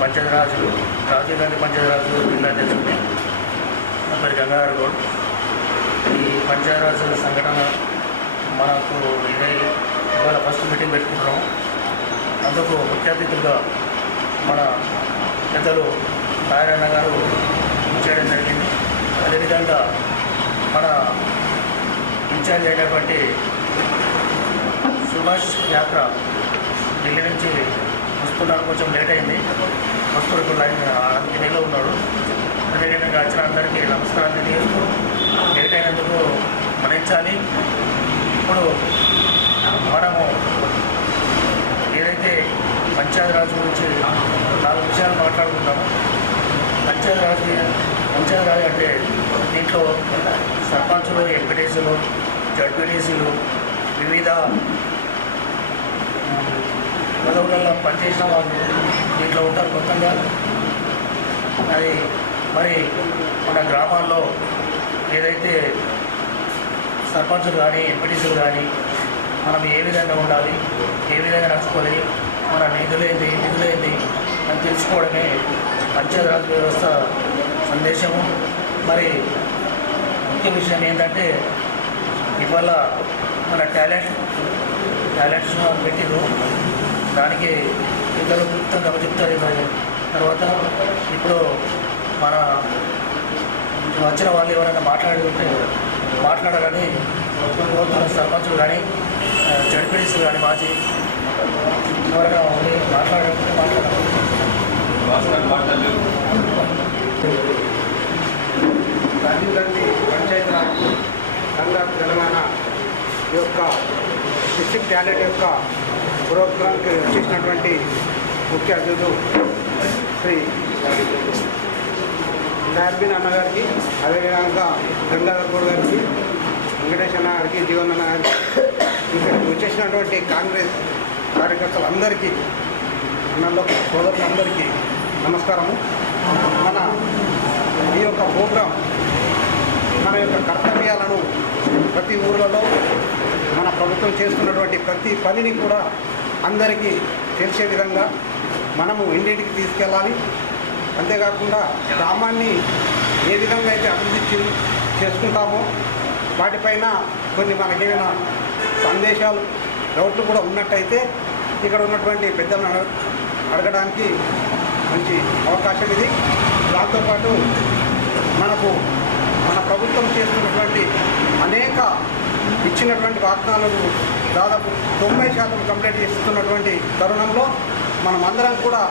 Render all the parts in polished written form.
పంచాయతీరాజు రాజీవ్ గాంధీ పంచాయతీరాజు జిల్లా అధ్యక్షుడిని. నా పేరు గంగాధర్ గౌడ్. ఈ పంచాయతీరాజ్ సంఘటన మనకు ఇవాళ ఫస్ట్ మీటింగ్ పెట్టుకుంటున్నాం. అందుకు ముఖ్య అతిథులుగా మన పెద్దలు నారాయణ గారు చేయడం జరిగింది. అదేవిధంగా మన ఇన్ఛార్జ్ అయినటువంటి సుభాష్ యాత్ర ఢిల్లీ నుంచి వస్తున్నారు, కొంచెం లేట్ అయింది. వస్తుడు ఇప్పుడు ఢిల్లీలో ఉన్నాడు. అదేవిధంగా వచ్చిన అందరికీ నమస్కారం తెలియజేస్తూ లేట్ అయినందుకు మన్నించాలి. ఇప్పుడు మనము ఏదైతే పంచాయతీరాజ్ గురించి 4 విషయాలు మాట్లాడుకుంటాము. పంచాయతీరాజ్ అంటే దీంట్లో సర్పంచులు, ఎంపీటీసీలు, జడ్పీటీసీలు, వివిధ పదవులలో పనిచేసిన వాళ్ళు దీంట్లో ఉంటారు మొత్తంగా. అది మరి మన గ్రామాల్లో ఏదైతే సర్పంచులు కానీ ఎంపీటీసీలు కానీ మనం ఏ విధంగా ఉండాలి, ఏ విధంగా నడుచుకోవాలి, మన నిధులేంది అని తెలుసుకోవడమే పంచాయతీరాజ్ వ్యవస్థ సందేశము. మరి ముఖ్య విషయం ఏంటంటే ఇవాళ మన టాలెంట్స్ పెట్టిరు. దానికి ఇద్దరు క్లుప్తంగా చెప్తారు. తర్వాత ఇప్పుడు మన వచ్చిన వాళ్ళు ఎవరైనా మాట్లాడాలని కోరుతున్న సర్పంచులు కానీ జడ్పీటీసీలు కానీ మాజీ ఎవరైనా మాట్లాడాలి. రాజీవ్ గాంధీ పంచాయతీరాజ్ సంఘం తెలంగాణ యొక్క డిస్ట్రిక్ట్ టాలెంట్ యొక్క ప్రోగ్రాంకి చేసినటువంటి ముఖ్య అతిథులు శ్రీ నార్బిన్ అన్నగారికి, అదేవిధంగా గంగాధర్ గౌడ్ గారికి, వెంకటేష్ అన్న గారికి, జీవన్ అన్న గారికి, ఇక్కడికి వచ్చేసినటువంటి కాంగ్రెస్ కార్యకర్తలందరికీ, అన్నలో సోదరులందరికీ నమస్కారము. మన ఈ యొక్క ప్రోగ్రాం మన యొక్క కర్తవ్యాలను ప్రతి ఊర్లలో మన ప్రభుత్వం చేస్తున్నటువంటి ప్రతి పనిని కూడా అందరికీ తెలిసే విధంగా మనము ఇంటింటికి తీసుకెళ్ళాలి. అంతేకాకుండా గ్రామాన్ని ఏ విధంగా అయితే అభివృద్ధి చేసుకుంటామో వాటిపైన కొన్ని మనకేమైనా సందేశాలు, డౌట్లు కూడా ఉన్నట్టయితే ఇక్కడ ఉన్నటువంటి పెద్దలను అడగడానికి మంచి అవకాశం ఇది. దాంతోపాటు మనకు మన ప్రభుత్వం చేస్తున్నటువంటి అనేక ఇచ్చినటువంటి వాగ్దానాలను దాదాపు 90% కంప్లీట్ చేస్తున్నటువంటి తరుణంలో మనమందరం కూడా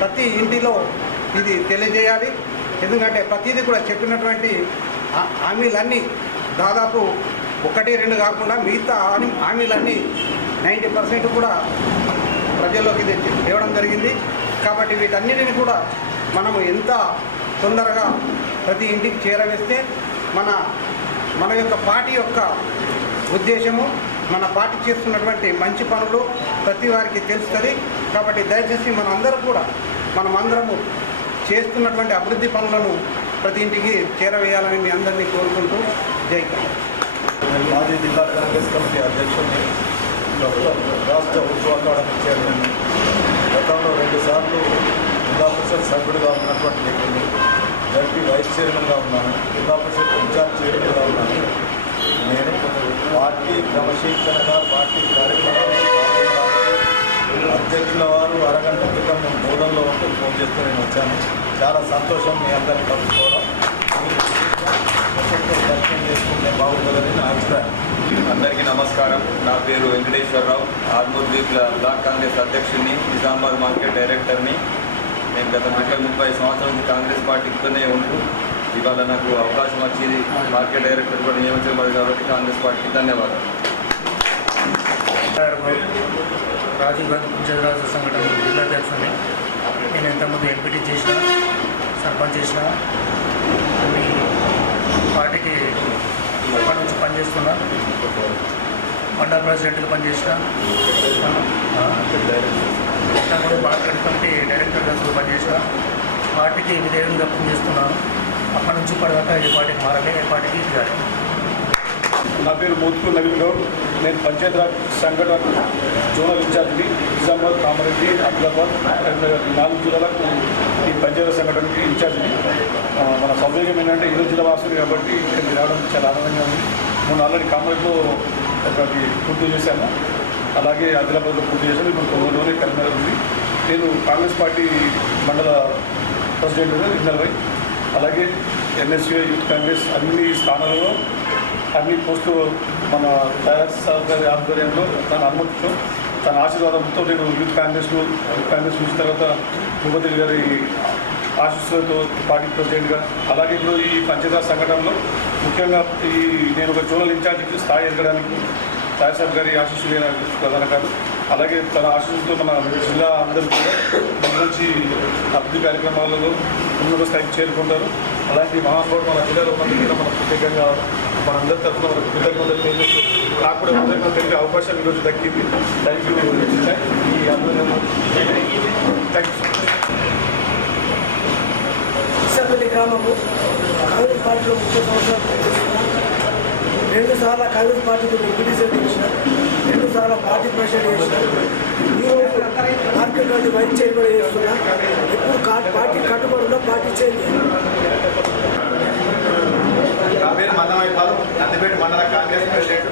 ప్రతి ఇంటిలో ఇది తెలియజేయాలి. ఎందుకంటే ప్రతిదీ కూడా చెప్పినటువంటి హామీలన్నీ దాదాపు 1-2 కాకుండా మిగతా హామీలన్నీ 90% కూడా ప్రజల్లోకి తేవడం జరిగింది. కాబట్టి వీటన్నిటిని కూడా మనము ఎంత తొందరగా ప్రతి ఇంటికి చేరవేస్తే మన యొక్క పార్టీ యొక్క ఉద్దేశము, మన పార్టీ చేస్తున్నటువంటి మంచి పనులు ప్రతి వారికి తెలుస్తుంది. కాబట్టి దయచేసి మనమందరము చేస్తున్నటువంటి అభివృద్ధి పనులను ప్రతి ఇంటికి చేరవేయాలని మీ అందరినీ కోరుకుంటూ జై కాంగ్రెస్. మాజీ జిల్లా కాంగ్రెస్ కమిటీ అధ్యక్షుడిని, రాష్ట్ర ఉర్దూ అకాడమీ చైర్మన్, గతంలో 2 సార్లు జిల్లా పరిషత్ సభ్యుడిగా ఉన్నటువంటి వ్యక్తిని, జడ్పీ వైస్ చైర్మన్గా ఉన్నాను, జిల్లా పరిషత్ ఇన్ఛార్జ్ చైర్మన్గా ఉన్నాను. నేను పార్టీ క్రమశిక్షణగా పార్టీ కార్యక్రమాలు అధ్యక్షుల వారు అరగంట క్రితం నేను బోధనలో ఉంటూ ఫోన్ చేస్తూ నేను వచ్చాను. చాలా సంతోషం మీ అందరినీ కలుసుకోవడం, దర్శనం చేసుకుంటే బాగుంటుందని నా అభిప్రాయం. అందరికీ నమస్కారం. నా పేరు వెంకటేశ్వరరావు, ఆర్మూర్ బ్లాక్ కాంగ్రెస్ అధ్యక్షుడిని, నిజామాబాద్ మార్కెట్ డైరెక్టర్ని. నేను గత 30 సంవత్సరాల నుంచి కాంగ్రెస్ పార్టీతోనే ఉంటూ ఇవాళ నాకు అవకాశం వచ్చింది. మార్కెట్ డైరెక్టర్ కూడా నియమించబడి కాబట్టి కాంగ్రెస్ పార్టీకి ధన్యవాదాలు. రాజీవ్ గాంధీ పంచాయతీరాజ్ సంఘటన జిల్లా అధ్యక్షుడిని. నేను ఇంతకుముందు ఎంపీటీ చేసిన, సర్పంచ్ చేసిన, అన్ని పార్టీకి అప్పటి నుంచి పనిచేస్తున్నా. మండల ప్రెసిడెంట్గా పనిచేసిన, కూడా మార్కెట్ కమిటీ డైరెక్టర్గా పనిచేసిన, పార్టీకి విధేయులుగా పనిచేస్తున్నాను. అప్పటి నుంచి ఇప్పటిదాకా ఏ పార్టీకి మారలే, ఏ పార్టీకి జారీ. నా పేరు మోత్కూర్ నవీన్ గౌడ్. నేను పంచాయతీరాజ్ సంఘటన జోనల్ ఇన్ఛార్జిని. నిజామాబాద్, కామారెడ్డి, ఆదిలాబాద్, కరీంనగర్ 4 జిల్లాలకు ఈ పంచాయతీ సంఘటనకి ఇన్ఛార్జిని. మన సౌకర్యం ఏంటంటే 7 జిల్లా వాసులు కాబట్టి ఇక్కడికి రావడం చాలా ఆనందంగా ఉంది. నేను ఆల్రెడీ కామారెడ్డిలో ఒకటి పూర్తి చేశాను, అలాగే ఆదిలాబాద్లో పూర్తి చేశాను. ఇప్పుడు కొమ్మలోనే కరీంనగర్ ఉంది. నేను కాంగ్రెస్ పార్టీ మండల ప్రెసిడెంట్గా 20, అలాగే ఎన్ఎస్యూ యూత్ కాంగ్రెస్ అన్ని స్థానాలలో అన్ని పోస్టులు మన తయారు గారి ఆధ్వర్యంలో తన అనుమతితో తన ఆశీర్వాదంతో నేను యూత్ కాంగ్రెస్ నుంచి తర్వాత భూపతి గారి ఆశీస్సులతో పార్టీ ప్రెసిడెంట్గా, అలాగే ఇప్పుడు ఈ పంచాయతీరాజ్ సంఘటనలో ముఖ్యంగా నేను ఒక జోనల్ ఇన్ఛార్జికి స్థాయి ఎదగడానికి సాహెబ్ గారి ఆశీస్సులు ప్రధాన కాదు. అలాగే తన ఆశీస్సులతో మన జిల్లా అందరూ కూడా మంచి అభివృద్ధి కార్యక్రమాలలో ఉన్నత స్థాయికి చేరుకుంటారు. అలాంటి మహానుభావుడు మన జిల్లాలో ఉన్నందుకు మన ప్రత్యేకంగా మనందరి తరఫున మన కృతజ్ఞతలు తెలియజేస్తూ నాకు కూడా కృతజ్ఞతలు తెలిపే అవకాశం ఈరోజు దక్కింది. Thank you. ఈ ఆందోళన థ్యాంక్ యూ. ఇసపల్లి గ్రామము కాంగ్రెస్ పార్టీలో 30 సంవత్సరాలు పనిచేస్తున్నా. 2 సార్లు కాంగ్రెస్ పార్టీతో ఎంపీటీసీ చేసిన, 2 సార్లు పార్టీ ప్రెసిడెంట్ చేసిన, ఈరోజు మార్కెట్ నుండి వైస్ చైర్మన్ చేస్తున్నా. ఎప్పుడు పార్టీ కట్టుబడి ఉన్న పార్టీ చేంజ్. నా పేరు మన్నమైపాలు, నందిపేట మండల కాంగ్రెస్ ప్రెసిడెంట్.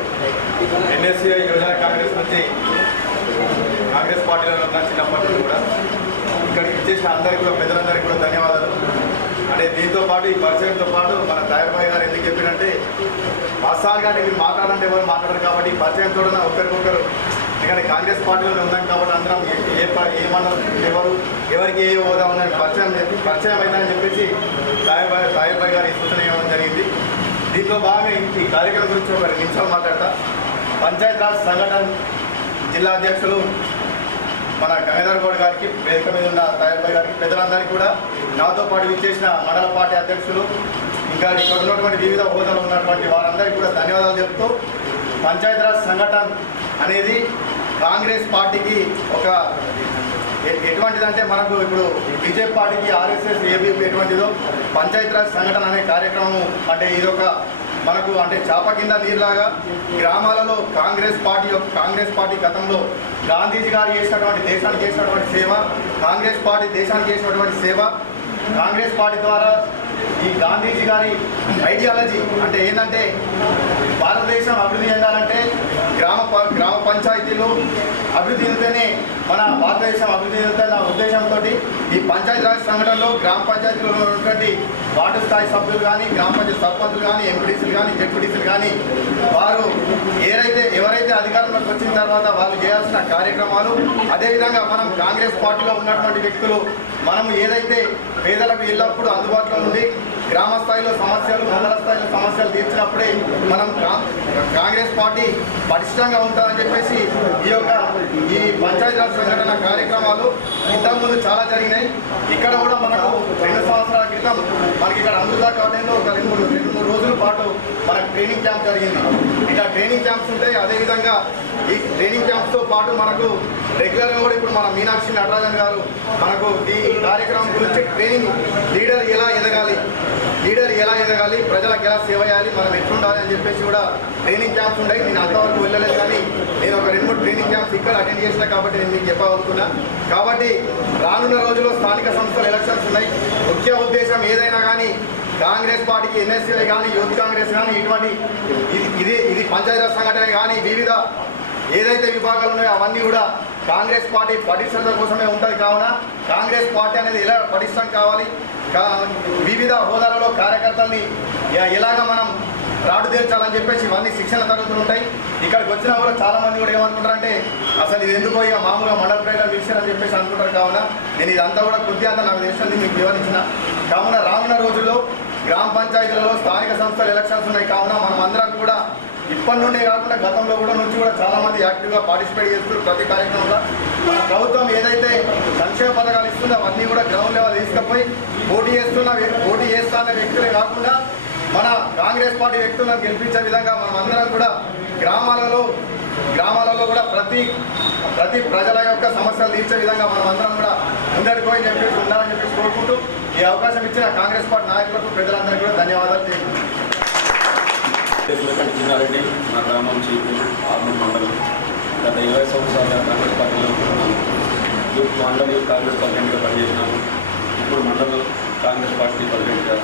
ఎన్ఎస్సీఐ యువజన కాంగ్రెస్ నుంచి కాంగ్రెస్ పార్టీలో ఉన్న చిన్నప్పటి నుంచి కూడా ఇక్కడికి ఇచ్చేసిన అందరికీ కూడా పెద్దలందరికీ కూడా ధన్యవాదాలు. అంటే దీంతో పాటు ఈ పరిచయంతో పాటు మన తయారుబాయి గారు ఎందుకు చెప్పినంటే వాస్తవానికి అంటే మీరు మాట్లాడాలంటే ఎవరు మాట్లాడరు కాబట్టి ఈ పరిచయంతో ఒకరికొకరు, ఎందుకంటే కాంగ్రెస్ పార్టీలో ఉన్నాం కాబట్టి అందరం ఏ మండలం ఎవరికి ఏ హోదా ఉందని పరిచయం అయిందని చెప్పేసి తయారుబాయి గారు ఈ సూచన ఇవ్వడం జరిగింది. దీంట్లో భాగంగా ఈ కార్యక్రమం గురించి ఒక 2 నిమిషాలు మాట్లాడతా. పంచాయతీరాజ్ సంఘటన జిల్లా అధ్యక్షులు మన గంగాధర్ గౌడ్ గారికి, వేదిక మీద ఉన్న తయారుబాయి గారికి, పెద్దలందరికీ కూడా నాతో పాటు విచ్చేసిన మండల పార్టీ అధ్యక్షులు, ఇంకా ఇక్కడ ఉన్నటువంటి వివిధ హోదాలు ఉన్నటువంటి వారందరికీ కూడా ధన్యవాదాలు చెప్తూ, పంచాయతీరాజ్ సంఘటన అనేది కాంగ్రెస్ పార్టీకి ఒక ఎటువంటిదంటే మనకు ఇప్పుడు బీజేపీ పార్టీకి ఆర్ఎస్ఎస్ ఏబీపీ ఎటువంటిదో పంచాయతీరాజ్ సంఘటన అనే కార్యక్రమం అంటే ఇదొక మనకు అంటే చాప కింద నీరులాగా గ్రామాలలో కాంగ్రెస్ పార్టీ గతంలో గాంధీజీ గారు చేసినటువంటి దేశానికి చేసినటువంటి సేవ, కాంగ్రెస్ పార్టీ దేశానికి చేసినటువంటి సేవ, కాంగ్రెస్ పార్టీ ద్వారా ఈ గాంధీజీ గారి ఐడియాలజీ అంటే ఏంటంటే భారతదేశం అభివృద్ధి చెందాలంటే గ్రామ పంచాయతీలు అభివృద్ధి చెందితేనే మన భారతదేశం అభివృద్ధి చెందుతున్న ఉద్దేశంతో ఈ పంచాయతీరాజ్ సంఘటనలో గ్రామ పంచాయతీలో ఉన్నటువంటి వార్డు స్థాయి సభ్యులు కానీ, గ్రామ పంచాయతీ సర్పంచులు కానీ, ఎంపీటీసీలు కానీ, జెడ్పీటీసీలు కానీ వారు ఎవరైతే అధికారంలోకి వచ్చిన తర్వాత వాళ్ళు చేయాల్సిన కార్యక్రమాలు, అదేవిధంగా మనం కాంగ్రెస్ పార్టీలో ఉన్నటువంటి వ్యక్తులు మనం ఏదైతే పేదలకు ఎల్లప్పుడూ అందుబాటులో ఉండి గ్రామ స్థాయిలో సమస్యలు, మండల స్థాయిలో సమస్యలు తీర్చినప్పుడే మనం కాంగ్రెస్ పార్టీ పటిష్టంగా ఉంటుందని చెప్పేసి ఈ పంచాయతీరాజ్ సంఘటన కార్యక్రమాలు ఇంతకుముందు చాలా జరిగినాయి. ఇక్కడ కూడా మనకు 2 సంవత్సరాల క్రితం మనకి ఇక్కడ అమృత కాలనీలో ఒక 2-3 రోజుల పాటు మనకు ట్రైనింగ్ క్యాంప్ జరిగింది. ఇట్లా ట్రైనింగ్ క్యాంప్స్ ఉంటాయి. అదేవిధంగా ఈ ట్రైనింగ్ క్యాంప్స్తో పాటు మనకు రెగ్యులర్గా కూడా ఇప్పుడు మన మీనాక్షి నటరాజన్ గారు మనకు ఈ కార్యక్రమం గురించి ట్రైనింగ్ లీడర్ ఎలా ఎదగాలి, ప్రజలకు ఎలా సేవ చేయాలి, మనం ఎట్లుండాలి అని చెప్పేసి కూడా ట్రైనింగ్ క్యాంప్స్ ఉన్నాయి. నేను అంతవరకు వెళ్ళలేదు కానీ నేను ఒక 2-3 ట్రైనింగ్ క్యాంప్స్ ఇక్కడ అటెండ్ చేసిన కాబట్టి నేను మీకు చెప్పగలుగుతున్నా. కాబట్టి రానున్న రోజుల్లో స్థానిక సంస్థల ఎలక్షన్స్ ఉన్నాయి. ముఖ్య ఉద్దేశం ఏదైనా కానీ కాంగ్రెస్ పార్టీకి ఎన్ఎస్సీ కానీ, యూత్ కాంగ్రెస్ కానీ ఇటువంటి ఇది పంచాయతీరాజ్ సంఘటన కానీ వివిధ ఏదైతే విభాగాలు ఉన్నాయో అవన్నీ కూడా కాంగ్రెస్ పార్టీ పటిష్టత కోసమే ఉంటుంది. కావున కాంగ్రెస్ పార్టీ అనేది ఎలా పటిష్టం కావాలి, వివిధ హోదాలలో కార్యకర్తల్ని ఎలాగ మనం రాడు తీర్చాలని చెప్పేసి ఇవన్నీ శిక్షణ తరగతులు ఉంటాయి. ఇక్కడికి వచ్చినా కూడా చాలామంది కూడా ఏమనుకుంటారంటే అసలు ఇది ఎందుకో ఇక మామూలుగా మండల ప్రజలు పిలిచారని చెప్పేసి అనుకుంటారు. కావున నేను ఇదంతా కూడా కొద్దిగా నాకు తెలిసింది మీకు వివరించిన. కావున రానున్న రోజుల్లో గ్రామ పంచాయతీలలో స్థానిక సంస్థల ఎలక్షన్స్ ఉన్నాయి. కావున మనం అందరం కూడా ఇప్పటి నుండే కాకుండా గతంలో కూడా నుంచి కూడా చాలామంది యాక్టివ్గా పార్టిసిపేట్ చేస్తున్నారు. ప్రతి కార్యక్రమంలో మన ప్రభుత్వం ఏదైతే సంక్షేమ పథకాలు ఇస్తుందో అవన్నీ కూడా గ్రౌండ్ లెవెల్ తీసుకుపోయి పోటీ చేస్తున్న వ్యక్తులే కాకుండా మన కాంగ్రెస్ పార్టీ వ్యక్తులను గెలిపించే విధంగా మనం అందరం కూడా గ్రామాలలో కూడా ప్రతి ప్రజల యొక్క సమస్యలు తీర్చే విధంగా మనం అందరం కూడా ముందడికి పోయి చెప్పేసి ఉండాలని చెప్పేసి కోరుకుంటూ ఈ అవకాశం ఇచ్చిన కాంగ్రెస్ పార్టీ నాయకులకు, ప్రజలందరికీ కూడా ధన్యవాదాలు తెలుపుతున్నాను. చిన్నారెడ్డి నా గ్రామం చీపు ఆర్మూర్ మండలం గత 20 సంవత్సరాలుగా కాంగ్రెస్ పార్టీలో ఉంటున్నాను. యూత్ మండల్ యూత్ కాంగ్రెస్ ప్రెసిడెంట్గా పనిచేసినాను. ఇప్పుడు మండల కాంగ్రెస్ పార్టీ ప్రెసిడెంట్గా.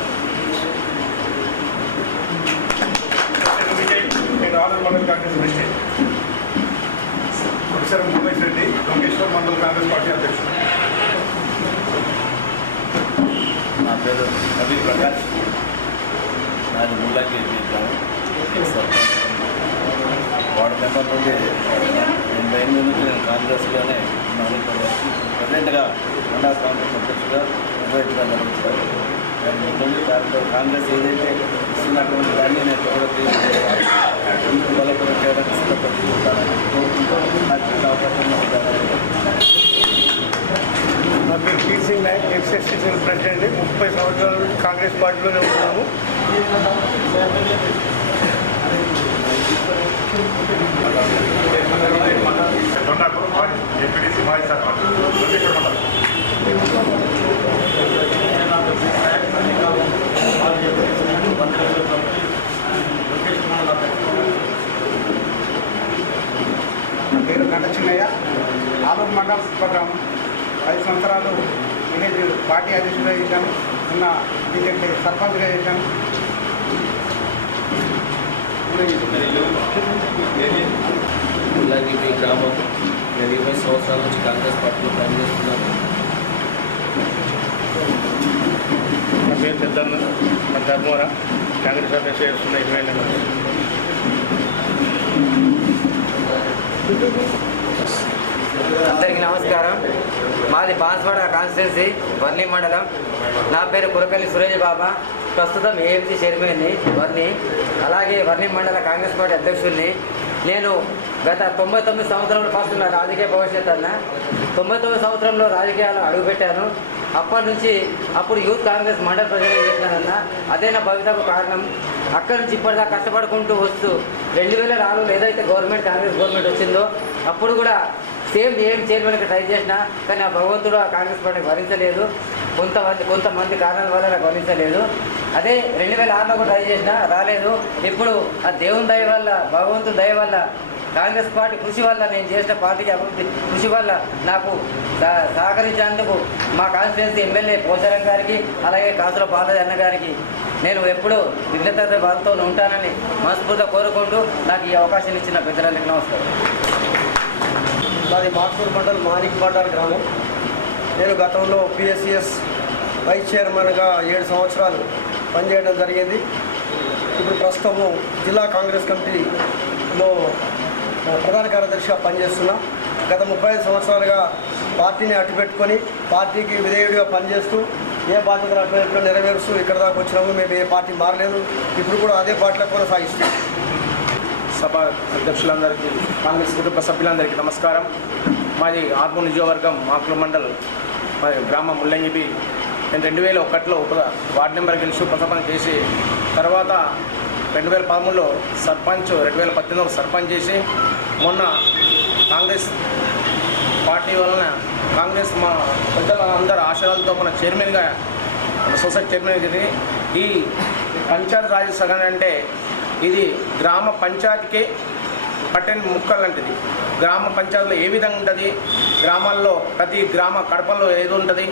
నేను Armoor mandal Congress president. Professor Umesh Reddy Lokeshwar mandal Congress party అధ్యక్షుడు. నా పేరు రవి ప్రకాష్, నాది ముల్లాకి వార్డు మెంబర్ నుండి 88 నుంచి నేను కాంగ్రెస్లోనే ఉన్నాను. ప్రజెంట్గా మండల కాంగ్రెస్ అధ్యక్షుడిగా నిర్వహించడం జరుగుతుంది. దాని ముందు దాంట్లో కాంగ్రెస్ ఏదైతే ఇస్తున్నటువంటి దాన్ని నేను ముందుకు బలపరం చేయడానికి సిద్ధపడి ఉంటానని కోరుకుంటూ నాకు అవకాశం నా పేరు పీర్ సింగ్ నాయక్, ఎక్స్ఎస్సీసీఎల్ ప్రెసిడెంట్. 30 సంవత్సరాల నుంచి కాంగ్రెస్ పార్టీలోనే ఉన్నాము. ఎంపీటీసీ మాజీ సర్పంచ్ లోకేశ్వర్ మండలం. నా పేరు గంట చిన్నయ్య, ఆలూరు మండలం గ్రామం. 5 సంవత్సరాలు విలేజ్ పార్టీ అధ్యక్షుడిగా చేశాను. నిన్న బీజేపీ సర్పంచ్గా చేశాను. ఇలాగే మీ గ్రామం నేను 20 సంవత్సరాల నుంచి కాంగ్రెస్ పార్టీలో పనిచేస్తున్నాను. నా పేరు పెద్దన్న, నా ధర్మవర కాంగ్రెస్ అధ్యక్ష చేస్తున్న 20 నెలలు. అందరికీ నమస్కారం. మాది బాన్స్వాడ కాన్స్టిట్యున్సీ వర్ణి మండలం. నా పేరు కురకల్లి సురేష్ బాబా. ప్రస్తుతం ఏఎంసీ చైర్మన్ని వర్ణి, అలాగే వర్ణి మండల కాంగ్రెస్ పార్టీ అధ్యక్షుడిని. నేను గత 99 సంవత్సరంలో ఫస్ట్ నా రాజకీయ భవిష్యత్తు అన్న 99 సంవత్సరంలో రాజకీయాలు అడుగుపెట్టాను. అప్పటి నుంచి అప్పుడు యూత్ కాంగ్రెస్ మండల ప్రెసిడెంట్ చేసినానన్న. అదే నా భవితకు కారణం. అక్కడి నుంచి ఇప్పటిదాకా కష్టపడుకుంటూ వస్తూ 2004లో ఏదైతే కాంగ్రెస్ గవర్నమెంట్ వచ్చిందో అప్పుడు కూడా సేమ్ ఏం చైర్మన్కి ట్రై చేసినా కానీ ఆ భగవంతుడు ఆ కాంగ్రెస్ పార్టీకి భరించలేదు. కొంతమంది కారణాల వల్ల నాకు భరించలేదు. అదే 2006లో కూడా ట్రై చేసినా రాలేదు. ఇప్పుడు ఆ దేవుని దయ వల్ల, భగవంతుని దయ వల్ల, కాంగ్రెస్ పార్టీ కృషి వల్ల, నేను చేసిన పార్టీకి అభివృద్ధి కృషి వల్ల నాకు సహకరించేందుకు మా కాన్స్టిట్యున్సీ ఎమ్మెల్యే పోచారం గారికి, అలాగే కాసుల బాలాజీ అన్న గారికి నేను ఎప్పుడూ విఘ్నత వాళ్ళతో ఉంటానని మనస్ఫూర్తిగా కోరుకుంటూ నాకు ఈ అవకాశం ఇచ్చిన పెద్దలందరికీ నమస్కారం. నాది మాస్కూర్ మండల్ మాణిక్పాటార్ గ్రామం. నేను గతంలో పిఎస్సిఎస్ వైస్ చైర్మన్గా 7 సంవత్సరాలు పనిచేయడం జరిగింది. ఇప్పుడు ప్రస్తుతము జిల్లా కాంగ్రెస్ కమిటీలో ప్రధాన కార్యదర్శిగా పనిచేస్తున్నా. గత 35 సంవత్సరాలుగా పార్టీని అట్టుపెట్టుకొని పార్టీకి విధేయుడిగా పనిచేస్తూ ఏ బాధ్యతలు అటువైపులో నెరవేరుస్తూ ఇక్కడ దాకా వచ్చినాము. మేము ఏ పార్టీ మారలేదు, ఇప్పుడు కూడా అదే పార్టీలో కొనసాగిస్తాం. సభ అధ్యక్షులందరికీ, కాంగ్రెస్ కుటుంబ సభ్యులందరికీ నమస్కారం. మాది ఆర్మూర్ నియోజకవర్గం మాకుల మండల్, మాది గ్రామం ముల్లంగిపి. నేను 2001లో వార్డు నెంబర్ గెలిచి ఉపసర్పంచ్ చేసి తర్వాత 2013లో సర్పంచ్, 2018లో సర్పంచ్ చేసి మొన్న కాంగ్రెస్ పార్టీ వలన కాంగ్రెస్ మా పెద్దల అందరి ఆశయాలతో మన చైర్మన్గా, సొసైటీ చైర్మన్గా జరిగి ఈ పంచాయత్ రాజ్ సగం అంటే ఇది గ్రామ పంచాయతీకి పట్టని ముక్కలు లాంటిది. గ్రామ పంచాయతీలో ఏ విధంగా ఉంటుంది, గ్రామాల్లో ప్రతి గ్రామ కడపలో ఏది ఉంటుంది,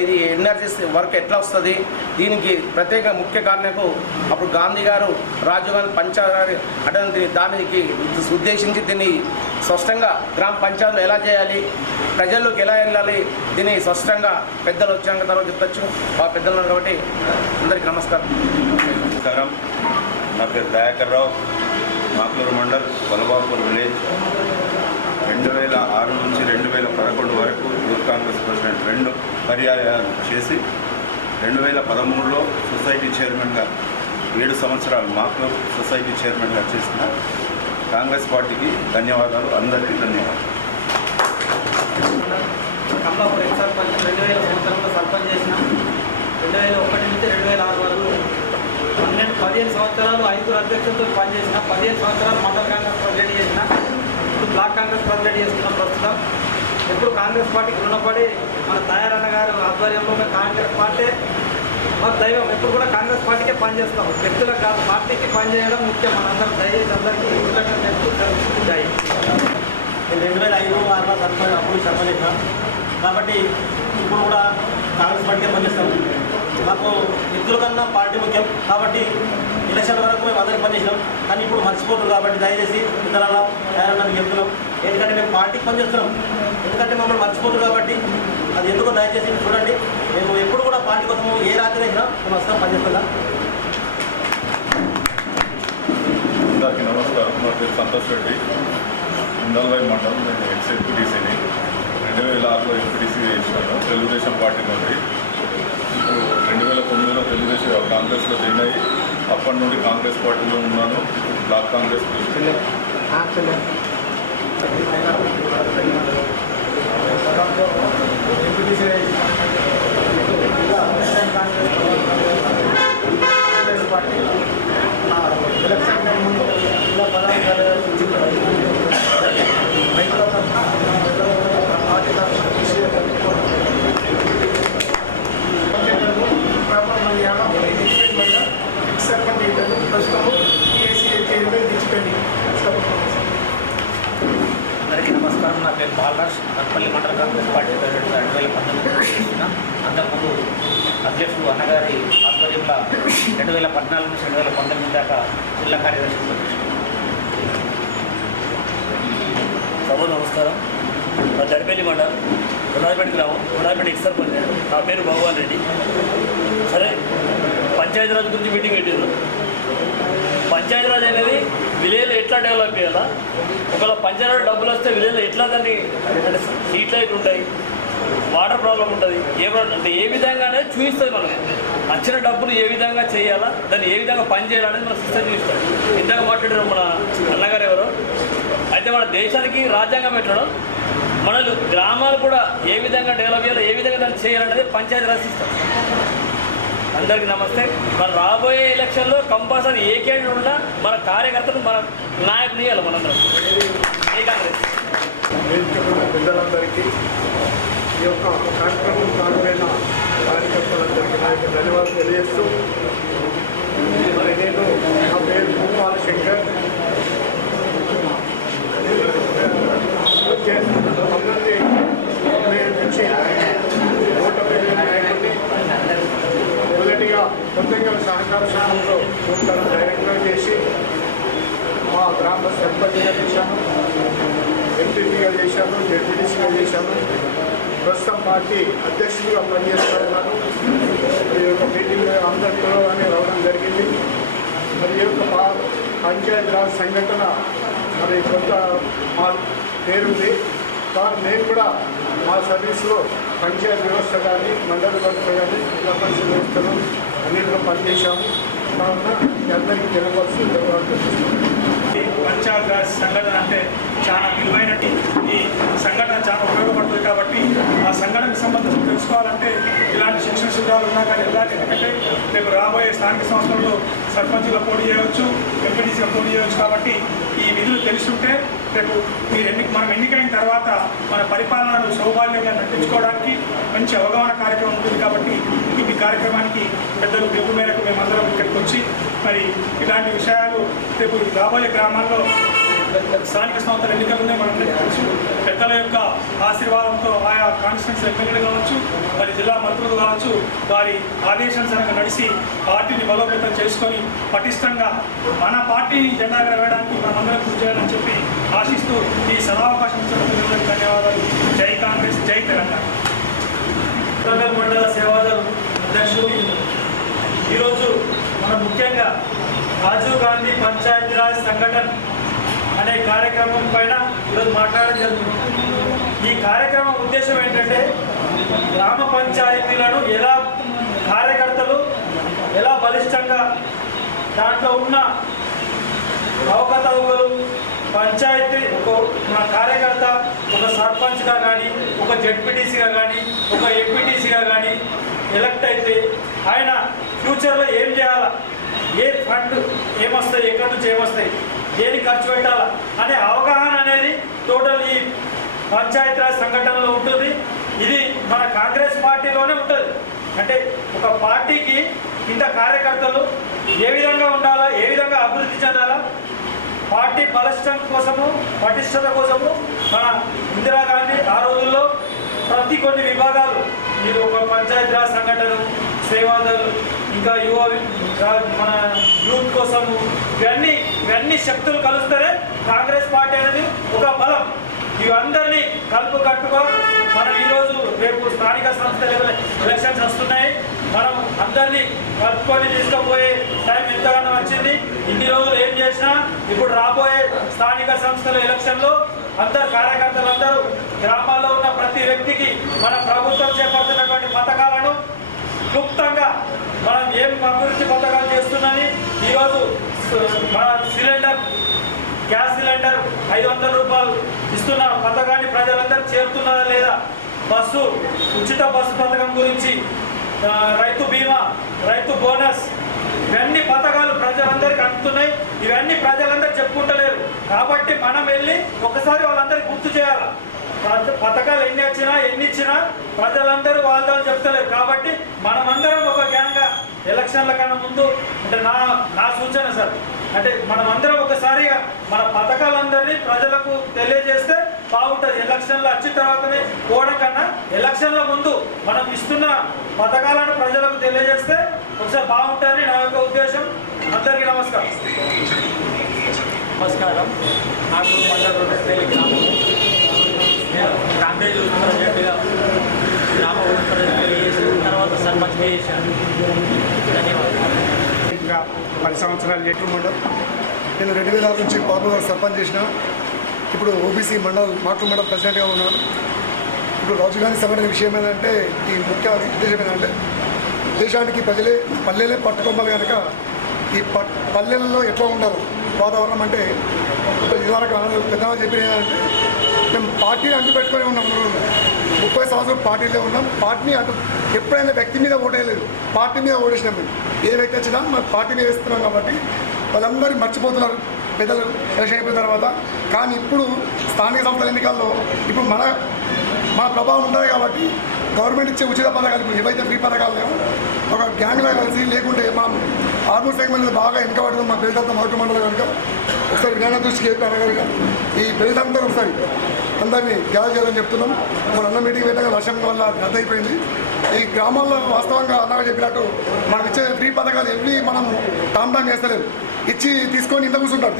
ఇది ఎనర్జీస్ వర్క్ ఎట్లా వస్తుంది, దీనికి ప్రత్యేక ముఖ్య కారణకు అప్పుడు గాంధీ గారు, రాజీవ్ గాంధీ పంచాయతీ అటువంటి దానికి ఉద్దేశించి దీన్ని స్పష్టంగా గ్రామ పంచాయతీలో ఎలా చేయాలి, ప్రజల్లోకి ఎలా వెళ్ళాలి, దీన్ని స్పష్టంగా పెద్దలు వచ్చాక తర్వాత చెప్పచ్చు. ఆ పెద్దలు ఉన్నారు కాబట్టి అందరికీ నమస్కారం. నా పేరు దయాకర్ రావు, మాకులూరు మండల్, బలబాపూర్ విలేజ్. 2006 నుంచి 2011 వరకు యూత్ కాంగ్రెస్ ప్రెసిడెంట్ 2 పర్యాయాలు చేసి 2013లో సొసైటీ చైర్మన్గా 7 సంవత్సరాలు మాకులూరు సొసైటీ చైర్మన్గా చేసిన కాంగ్రెస్ పార్టీకి ధన్యవాదాలు. అందరికీ ధన్యవాదాలు. కంబాపూర్ ఎక్స్ సర్పంచ్ 2000 సంవత్సరంలో సర్పంచ్ చేసిన 2001 నుంచి 2006 వరకు 15 సంవత్సరాలు 5 అధ్యక్షులతో పనిచేసిన, 15 సంవత్సరాలు మండల కాంగ్రెస్ ప్రెసిడెంట్ చేసిన, ఇప్పుడు బ్లాక్ కాంగ్రెస్ ప్రెసిడెంట్ చేస్తున్నాం ప్రస్తుతం. ఎప్పుడు కాంగ్రెస్ పార్టీకి రుణపడి మన తయారన్న గారు ఆధ్వర్యంలో కాంగ్రెస్ పార్టీ మాకు దైవం. ఎప్పుడు కూడా కాంగ్రెస్ పార్టీకే పనిచేస్తాం, వ్యక్తులకు కాదు, పార్టీకి పనిచేయడం ముఖ్యం. మనందరం దయచేసి అందరికీ కృతజ్ఞతలు చెప్తూ జై. నేను 2005-6 సర్పంచ్ అప్పుడు సర్పంచ్ చేసినాం కాబట్టి ఇప్పుడు కూడా కాంగ్రెస్ పార్టీకే పనిచేస్తాం. మాకు వ్యక్తుల కన్నా పార్టీ ముఖ్యం కాబట్టి ఎలక్షన్ వరకు మేము అందరికీ పనిచేసినాం. కానీ ఇప్పుడు మర్చిపోతున్నాం కాబట్టి దయచేసి ఇతరుల ఎవరన్నా చెప్తున్నాం. ఎందుకంటే మేము పార్టీకి పనిచేస్తున్నాం, ఎందుకంటే మమ్మల్ని మర్చిపోతున్నాం కాబట్టి అది ఎందుకో దయచేసి చూడండి. మేము ఎప్పుడు కూడా పార్టీ కోసం ఏ రాత్రి అయినా మేము వస్తాం, పనిచేస్తున్నాం. అందరికీ నమస్కారం. నా పేరు సంతోష్ రెడ్డి, ఇందల్వాయి మండలం. నేను ఎక్స్-ఎంపీటీసీని 2006లో ఎంపీటీసీ చేసినాను తెలుగుదేశం పార్టీ నుండి. ఇప్పుడు 2009లో తెలుగుదేశం కాంగ్రెస్లో జాయిన్ అయ్యి అప్పటి నుండి కాంగ్రెస్ పార్టీలో ఉన్నాను. Block Congress MPTC Congress party election ముందు ఇలా పదార్థాలు అందరికీ నమస్కారం. నా పేరు బాలరాజ్, నర్పల్లి మండల కాంగ్రెస్ పార్టీ ప్రెసిడెంట్ 2019 అంతకుముందు అధ్యక్షుడు అన్నగారి ఆధ్వర్యంలో 2014 నుంచి 2019 దాకా జిల్లా కార్యదర్శి. సభ నమస్కారం. నా దడిపల్లి మండలం గుణాపేట గ్రామం, గుణాపేట ఎక్స్-సర్పంచ్. నా పేరు భగవాన్ రెడ్డి. సరే, పంచాయతీరాజ్ గురించి మీటింగ్ పెట్టారు. పంచాయతీరాజ్ అనేది విలేజ్లో ఎట్లా డెవలప్ చేయాలా, ఒకవేళ పంచాయతీరాజ్ డబ్బులు వస్తే విలేజ్లో ఎట్లా దాన్ని అంటే స్ట్రీట్ లైట్ ఉంటాయి, వాటర్ ప్రాబ్లం ఉంటుంది, అంటే ఏ విధంగా అనేది చూపిస్తుంది. మనకి వచ్చిన డబ్బులు ఏ విధంగా చేయాలా, దాన్ని ఏ విధంగా పని చేయాలనేది మన సిస్టమ్ చూపిస్తాడు. ఇందాక మాట్లాడారు మన అన్నగారు ఎవరో. అయితే మన దేశానికి రాజ్యాంగం పెట్టడం, మన గ్రామాలు కూడా ఏ విధంగా డెవలప్ చేయాలో, ఏ విధంగా దాన్ని చేయాలనేది పంచాయతీరాజ్ సిస్టమ్. అందరికీ నమస్తే. మన రాబోయే ఎలక్షన్లో కంపల్సరీ ఏ క్యాండిడేట్ ఉన్నా మన కార్యకర్తలు, మన నాయకులు ఇవ్వాలి. మనందరం ఏ కాంగ్రెస్ పెద్దలందరికీ ఈ యొక్క కార్యక్రమం కారణమైన కార్యకర్తలందరికీ నా యొక్క ధన్యవాదాలు తెలియజేస్తూ, మరి నేను నా పేరు భూపాల శంకర్. నుంచి ఓటమి నాయకుడిని. మొదటిగా కొత్తగల సహకార సంఘంలో నూతన డైరెక్టర్ చేసి మా గ్రామ సర్పంచ్గా చేశాను, ఎంపీగా చేశాను, జెడ్పీటీసీగా చేశాను. ప్రస్తుతం పార్టీ అధ్యక్షుడిగా పనిచేస్తూ ఉన్నాను. ఈ యొక్క మీటింగ్ అందరిలో అని రావడం జరిగింది. మరి ఈ యొక్క పంచాయతీరాజ్ సంఘటన మరి కొంత మా పేరుంది. కానీ నేను కూడా మా సర్వీస్లో పంచాయతీ వ్యవస్థ కానీ, మండల వ్యవస్థ కానీ, జిల్లా పరిషత్ వ్యవస్థలో అన్నింటిలో పనిచేశాము. కావున అందరికీ తెలియవలసి పంచాయతీరాజ్ సంఘటన అంటే చాలా విలువైనటి. ఈ సంఘటన చాలా ఉపయోగపడుతుంది కాబట్టి ఆ సంఘటనకు సంబంధించి తెలుసుకోవాలంటే ఇలాంటి శిక్షణ శిబిరాలు ఉన్నా కానీ వెళ్ళాలి. ఎందుకంటే రేపు రాబోయే స్థానిక సంస్థల్లో సర్పంచ్గా పోటీ చేయవచ్చు, ఎంపీటీసీగా పోటీ చేయవచ్చు. కాబట్టి ఈ విధులు తెలుసుంటే రేపు మనం ఎన్నికైన తర్వాత మన పరిపాలనను సౌబాల్యంగా నటించుకోవడానికి మంచి అవగాహన కార్యక్రమం ఉంటుంది. కాబట్టి ఈ కార్యక్రమానికి పెద్దలు పిలుపు మేరకు మేమందరం ఇక్కడికి వచ్చి మరి ఇలాంటి విషయాలు రేపు రాబోయే గ్రామాల్లో స్థానిక సంస్థల ఎన్నికలు ఉన్నాయి. మనందరికీ తెలుసు. పెద్దల యొక్క ఆశీర్వాదంతో ఆయా కాన్స్టిట్యూన్సీ ఎమ్మెల్యేలు కావచ్చు, మరి జిల్లా మంత్రులు కావచ్చు, వారి ఆదేశానుసారంగా నడిచి పార్టీని బలోపేతం చేసుకొని పటిష్టంగా మన పార్టీని జెండాగా వేయడానికి మనమందరం కృషి చేయాలని చెప్పి ఆశిస్తూ ఈ సదావకాశం ఇచ్చిన ధన్యవాదాలు. జై కాంగ్రెస్, జై తెలంగాణ. ఉత్తరగల్ మండల సేవాదళ్ అధ్యక్షుడు. ఈరోజు మనం ముఖ్యంగా రాజీవ్ గాంధీ పంచాయతీరాజ్ సంఘటన అనే కార్యక్రమం పైన ఈరోజు మాట్లాడడం జరుగుతుంది. ఈ కార్యక్రమం ఉద్దేశం ఏంటంటే గ్రామ పంచాయతీలను ఎలా కార్యకర్తలు ఎలా బలిష్టంగా దాంట్లో ఉన్న అవకతవకలు పంచాయతీ మన కార్యకర్త ఒక సర్పంచ్గా కానీ, ఒక జెడ్పీటీసీగా కానీ, ఒక ఎంపీటీసీగా కానీ ఎలక్ట్ అయితే ఆయన ఫ్యూచర్లో ఏం చేయాలా, ఏ ఫండ్ ఏమొస్తాయి, ఎక్కడి నుంచి ఏమొస్తాయి, దేనికి ఖర్చు పెట్టాలా అనే అవగాహన అనేది టోటల్ ఈ పంచాయతీరాజ్ సంఘటనలో ఉంటుంది. ఇది మన కాంగ్రెస్ పార్టీలోనే ఉంటుంది. అంటే ఒక పార్టీకి కింద కార్యకర్తలు ఏ విధంగా ఉండాలా, ఏ విధంగా అభివృద్ధి చెందాలా, పార్టీ పటిష్టత కోసము మన ఇందిరాగాంధీ ఆ రోజుల్లో ప్రతి కొన్ని విభాగాలు మీరు ఒక పంచాయతీరాజ్ సంఘటన, సేవాదలు, ఇంకా మన యూత్ కోసము ఇవన్నీ శక్తులు కలుస్తేనే కాంగ్రెస్ పార్టీ అనేది ఒక బలం. ఇవందరినీ కట్టుగా మనం ఈరోజు రేపు స్థానిక సంస్థల ఎలక్షన్స్ వస్తున్నాయి. మనం అందరినీ కలుపుకొని తీసుకుపోయే టైం ఎంతగానో వచ్చింది. ఇన్ని రోజులు ఏం చేసినా ఇప్పుడు రాబోయే స్థానిక సంస్థల ఎలక్షన్లో అందరు కార్యకర్తలందరూ గ్రామాల్లో ఉన్న ప్రతి వ్యక్తికి మన ప్రభుత్వం చేపడుతున్నటువంటి పథకాలను క్లుప్తంగా మనం ఏం అభివృద్ధి పథకాలు చేస్తున్నది, ఈరోజు మన గ్యాస్ సిలిండర్ 500 రూపాయలు ఇస్తున్న పథకాన్ని ప్రజలందరూ చేరుతున్నారా లేదా, ఉచిత బస్సు పథకం గురించి, రైతు బీమా, రైతు బోనస్, ఇవన్నీ పథకాలు ప్రజలందరికీ అందుతున్నాయి. ఇవన్నీ ప్రజలందరూ చెప్పుకుంటలేరు. కాబట్టి మనం వెళ్ళి ఒకసారి వాళ్ళందరికీ గుర్తు చేయాలి. పథకాలు ఎన్ని ఇచ్చినా ప్రజలందరూ వాళ్ళతో చెప్తలేరు. కాబట్టి మనమందరం ఒక గ్యాంగ్గా ఎలక్షన్ల కన్నా ముందు అంటే నా సూచన సార్, అంటే మనమందరం ఒకసారిగా మన పథకాలందరినీ ప్రజలకు తెలియజేస్తే బాగుంటుంది. ఎలక్షన్లు వచ్చిన తర్వాతనే పోవడం కన్నా ఎలక్షన్ల ముందు మనం ఇస్తున్న పథకాలను ప్రజలకు తెలియజేస్తే ఒకసారి బాగుంటుందని నా యొక్క ఉద్దేశం. అందరికీ నమస్కారం. నాకు మండలి గ్రామం కాంగ్రెస్ ప్రెసిడెంట్గా గ్రామ ప్రెసిడెంట్గా చేసి తర్వాత సర్పంచ్గా చేశాను. ధన్యవాదాలు. ఇంకా 10 సంవత్సరాలు మండలం నేను 2006 నుంచి పాపులర్ సర్పంచ్ చేసిన. ఇప్పుడు ఓబీసీ మాటల మండల్ ప్రెసిడెంట్గా ఉన్నాను. ఇప్పుడు రాజీవ్ గాంధీ సంఘటన విషయం ఏంటంటే ఈ ముఖ్య ఉద్దేశం ఏంటంటే దేశానికి ప్రజలే పల్లెలే పట్టుకోవాలి కనుక ఈ పల్లెల్లో ఎట్లా ఉండాలి వాతావరణం అంటే ఇదివరకు పెద్దవాళ్ళు చెప్పిన ఏంటంటే మేము పార్టీని అంటు పెట్టుకొని ఉన్నాం. 30 సంవత్సరాలు పార్టీలో ఉన్నాం. పార్టీని అటు ఎప్పుడైనా వ్యక్తి మీద ఓటేయలేదు, పార్టీ మీద ఓటేసినాం. మేము ఏ వ్యక్తి వచ్చినా మన పార్టీ మీద వేస్తున్నాం. కాబట్టి వాళ్ళందరూ మర్చిపోతున్నారు పెద్దలు ఎలక్షన్ అయిపోయిన తర్వాత. కానీ ఇప్పుడు స్థానిక సంస్థల ఎన్నికల్లో ఇప్పుడు మన ప్రభావం ఉంటుంది. కాబట్టి గవర్నమెంట్ ఇచ్చే ఉచిత పథకాలు ఇప్పుడు ఏవైతే ఫ్రీ పథకాలు లేవో ఒక గ్యాంగ్లా కలిసి లేకుంటే మా ఆర్మూర్ సెగ్మెంట్ బాగా వెనకబడడం మా పెద్దలంతా మొదటి మండలం కనుక ఒకసారి విధాన దృష్టికి చెప్పారు. ఈ పెద్దలంతా ఒకసారి అందరినీ గ్యాదర్ చేయాలని చెప్తున్నాం. మన అన్న మీటింగ్ పెట్టగా వర్షం వల్ల రద్దు అయిపోయింది. ఈ గ్రామాల్లో వాస్తవంగా అన్నగా చెప్పినట్టు మనకు ఇచ్చే ఫ్రీ పథకాలు ఎవ్రీ మనం టామ్ చేస్తలేదు. తీసుకొని ఇంత కూర్చుంటాడు,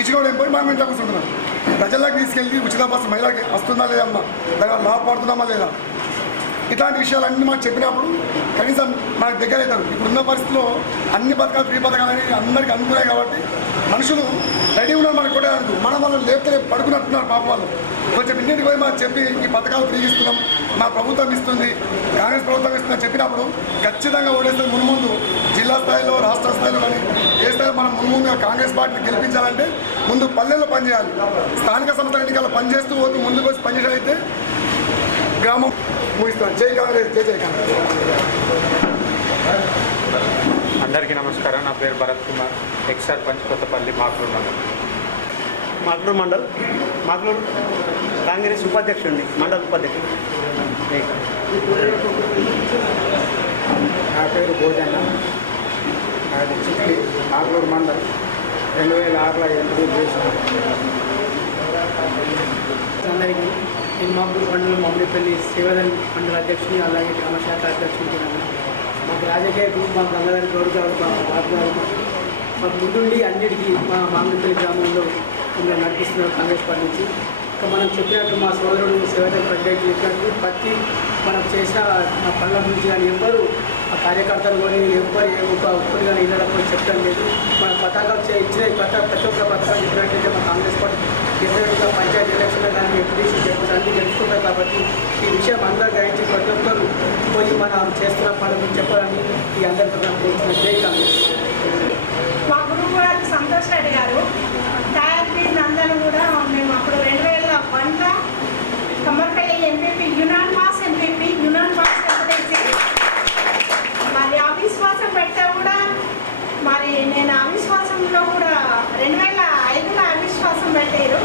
ఇచ్చినోడు ఏం పోయి మనం ఇంట్లో కూర్చుంటున్నాం. ప్రజలకు తీసుకెళ్ళి ఉచిత బస్సు మహిళకి వస్తుందా లేదమ్మా, దాని లాభపడుతున్నామా లేదా, ఇట్లాంటి విషయాలన్నీ మనకు చెప్పినప్పుడు కనీసం మనకు దగ్గర అవుతారు. ఇప్పుడున్న పరిస్థితిలో అన్ని పథకాలు ఫ్రీ పథకాలు అనేది అందరికీ అనుకున్నాయి. కాబట్టి మనుషులు రెడీ ఉన్నారు మనకు కూడా అనుకు మనం వాళ్ళు లేపితే పడుకున్నట్టున్నారు. పాప వాళ్ళు కొంచెం ఇంటికి పోయి మనం చెప్పి ఈ పథకాలు ఫ్రీ ఇస్తున్నాం, మా ప్రభుత్వం ఇస్తుంది, కాంగ్రెస్ ప్రభుత్వం ఇస్తుందని చెప్పినప్పుడు ఖచ్చితంగా ఓడేస్తే ముందు జిల్లా స్థాయిలో రాష్ట్ర స్థాయిలో కానీ ఏ స్థాయిలో మనం ముందుగా కాంగ్రెస్ పార్టీని గెలిపించాలంటే ముందు పల్లెల్లో పనిచేయాలి. స్థానిక సంస్థల ఎన్నికల్లో పనిచేస్తూ పోతూ ముందుకు వచ్చి పనిచేయడైతే గ్రామం ముగిస్తాను. జై కాంగ్రెస్, జై కాంగ్రెస్. అందరికీ నమస్కారం. నా పేరు భరత్ కుమార్, ఎక్స్ సర్పంచ్ కొత్తపల్లి మాక్లూరు మండల్ కాంగ్రెస్ ఉపాధ్యక్షుడిని, మండల ఉపాధ్యక్షుడు. నా పేరు భోజన్న, అది చిట్లి మాక్లూరు మండల్ 2006లో ఎంపీ చేసిన. అందరికీ నేను మాక్లూరు మండలం మమ్మీపల్లి సేవదన్ మండల అధ్యక్షుని, అలాగే గ్రామశాఖ అధ్యక్షుని. మాకు రాజకీయ గ్రూప్ మా గంగాధర గౌడ్ గారు, మాకు ముందుండి అన్నిటికీ మా మామిడిపల్లి గ్రామంలో నడిపిస్తున్నారు కాంగ్రెస్ పార్టీ నుంచి. ఇంకా మనం చెప్పినట్టు మా సోదరుడు సేవదన్ ప్రెసిడెంట్ చెప్పినట్టు ప్రతి మనం చేసిన పనుల గురించి కానీ ఎవ్వరు ఆ కార్యకర్తలు కానీ ఒక్కరు కానీ ఇళ్ళకు చెప్పడం లేదు. మన పథకాలు ఇచ్చిన ప్రతి ఒక్క పథకాలు చెప్పినట్టయితే మా కాంగ్రెస్ పార్టీ డెఫినెట్గా పంచాయతీ ఎలక్షన్లో కానీ ఎంపీటీసీ అన్ని గెలుచుకుంటారు. కాబట్టి ఈ విషయం అందరూ గ్రహించి ప్రతి ఒక్కరు పోయి మనం చేస్తున్న పనులు చెప్పాలని ఈ అందరితో కోరుతున్న. జై కాంగ్రెస్. మా గురువు గారు సంతోష్ రెడ్డి గారు తయారీ అందరూ కూడా మేము అప్పుడు 2001లో కమ్మర్పల్లి ఎంపీపీ యునానిమస్ చెప్పేసి మరి అవిశ్వాసం పెట్టా కూడా మరి నేను అవిశ్వాసంలో కూడా 2005లో అవిశ్వాసం పెట్టారు.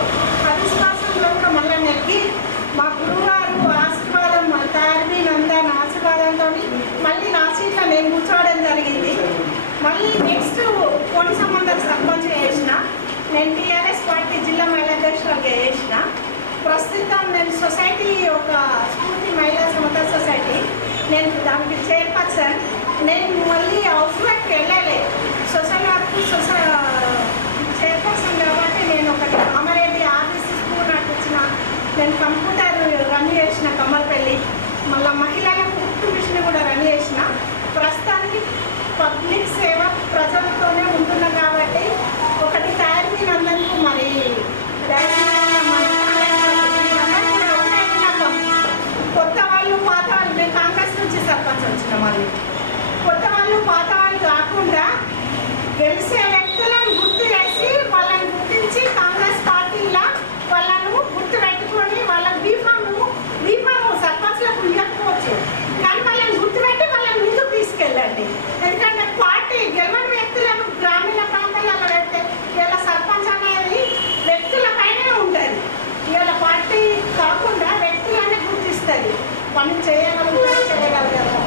అవిశ్వాసంలో కూడా మళ్ళీ నెగ్గి మా గురువు గారు ఆశీర్వాదం తయారీ నందన ఆశీర్వాదంతో మళ్ళీ నెక్స్ట్ కోటి సంబంధాలు సర్పంచ్ చేసిన, నేను టీఆర్ఎస్ పార్టీ జిల్లా మహిళా అధ్యక్షురాలుగా చేసిన. ప్రస్తుతం నేను సొసైటీ ఒక స్ఫూర్తి మహిళా సమతా సొసైటీ, నేను దానికి చైర్పర్సన్. నేను మళ్ళీ హౌస్ వైఫ్కి వెళ్ళాలి, సొసైటీ వరకు చైర్పర్సన్ కాబట్టి నేను ఒకటి కామారెడ్డి ఆర్టీసీ స్కూల్ నడిపించిన, నేను కంప్యూటర్ రన్ చేసిన కమ్మరపల్లి, మళ్ళీ మహిళలకు కుట్టు మిషన్ కూడా రన్ చేసిన. ప్రస్తుతానికి పబ్లిక్ సేవ ప్రజలతోనే ఉంటున్నాం కాబట్టి ఒకటి తయారీనందుకు మరి కొత్త వాళ్ళు పాత వాళ్ళు, మేము కాంగ్రెస్ నుంచి సర్పంచ్ వచ్చిన మళ్ళీ కొత్త వాళ్ళు పాత వాళ్ళు కాకుండా గెలిచే వ్యక్తులను గుర్తు చేసి వాళ్ళని గుర్తించి కాంగ్రెస్ పార్టీలో వాళ్ళను గుర్తు పెట్టుకొని వాళ్ళ బీఫాము సర్పంచ్లకు ఇవ్వకపోవచ్చు, కానీ వాళ్ళని గుర్తుపెట్టి వాళ్ళని ముందుకు తీసుకెళ్ళండి. ఎందుకంటే పార్టీ గెలవని వ్యక్తులను గ్రామీణ ప్రాంతాలలో పెడితే ఇలా సర్పంచ్ అనేది వ్యక్తుల పైనే ఉంటుంది. ఇవాళ పార్టీ కాకుండా వ్యక్తులనే గుర్తిస్తుంది, పని చేయగలుగుతారు.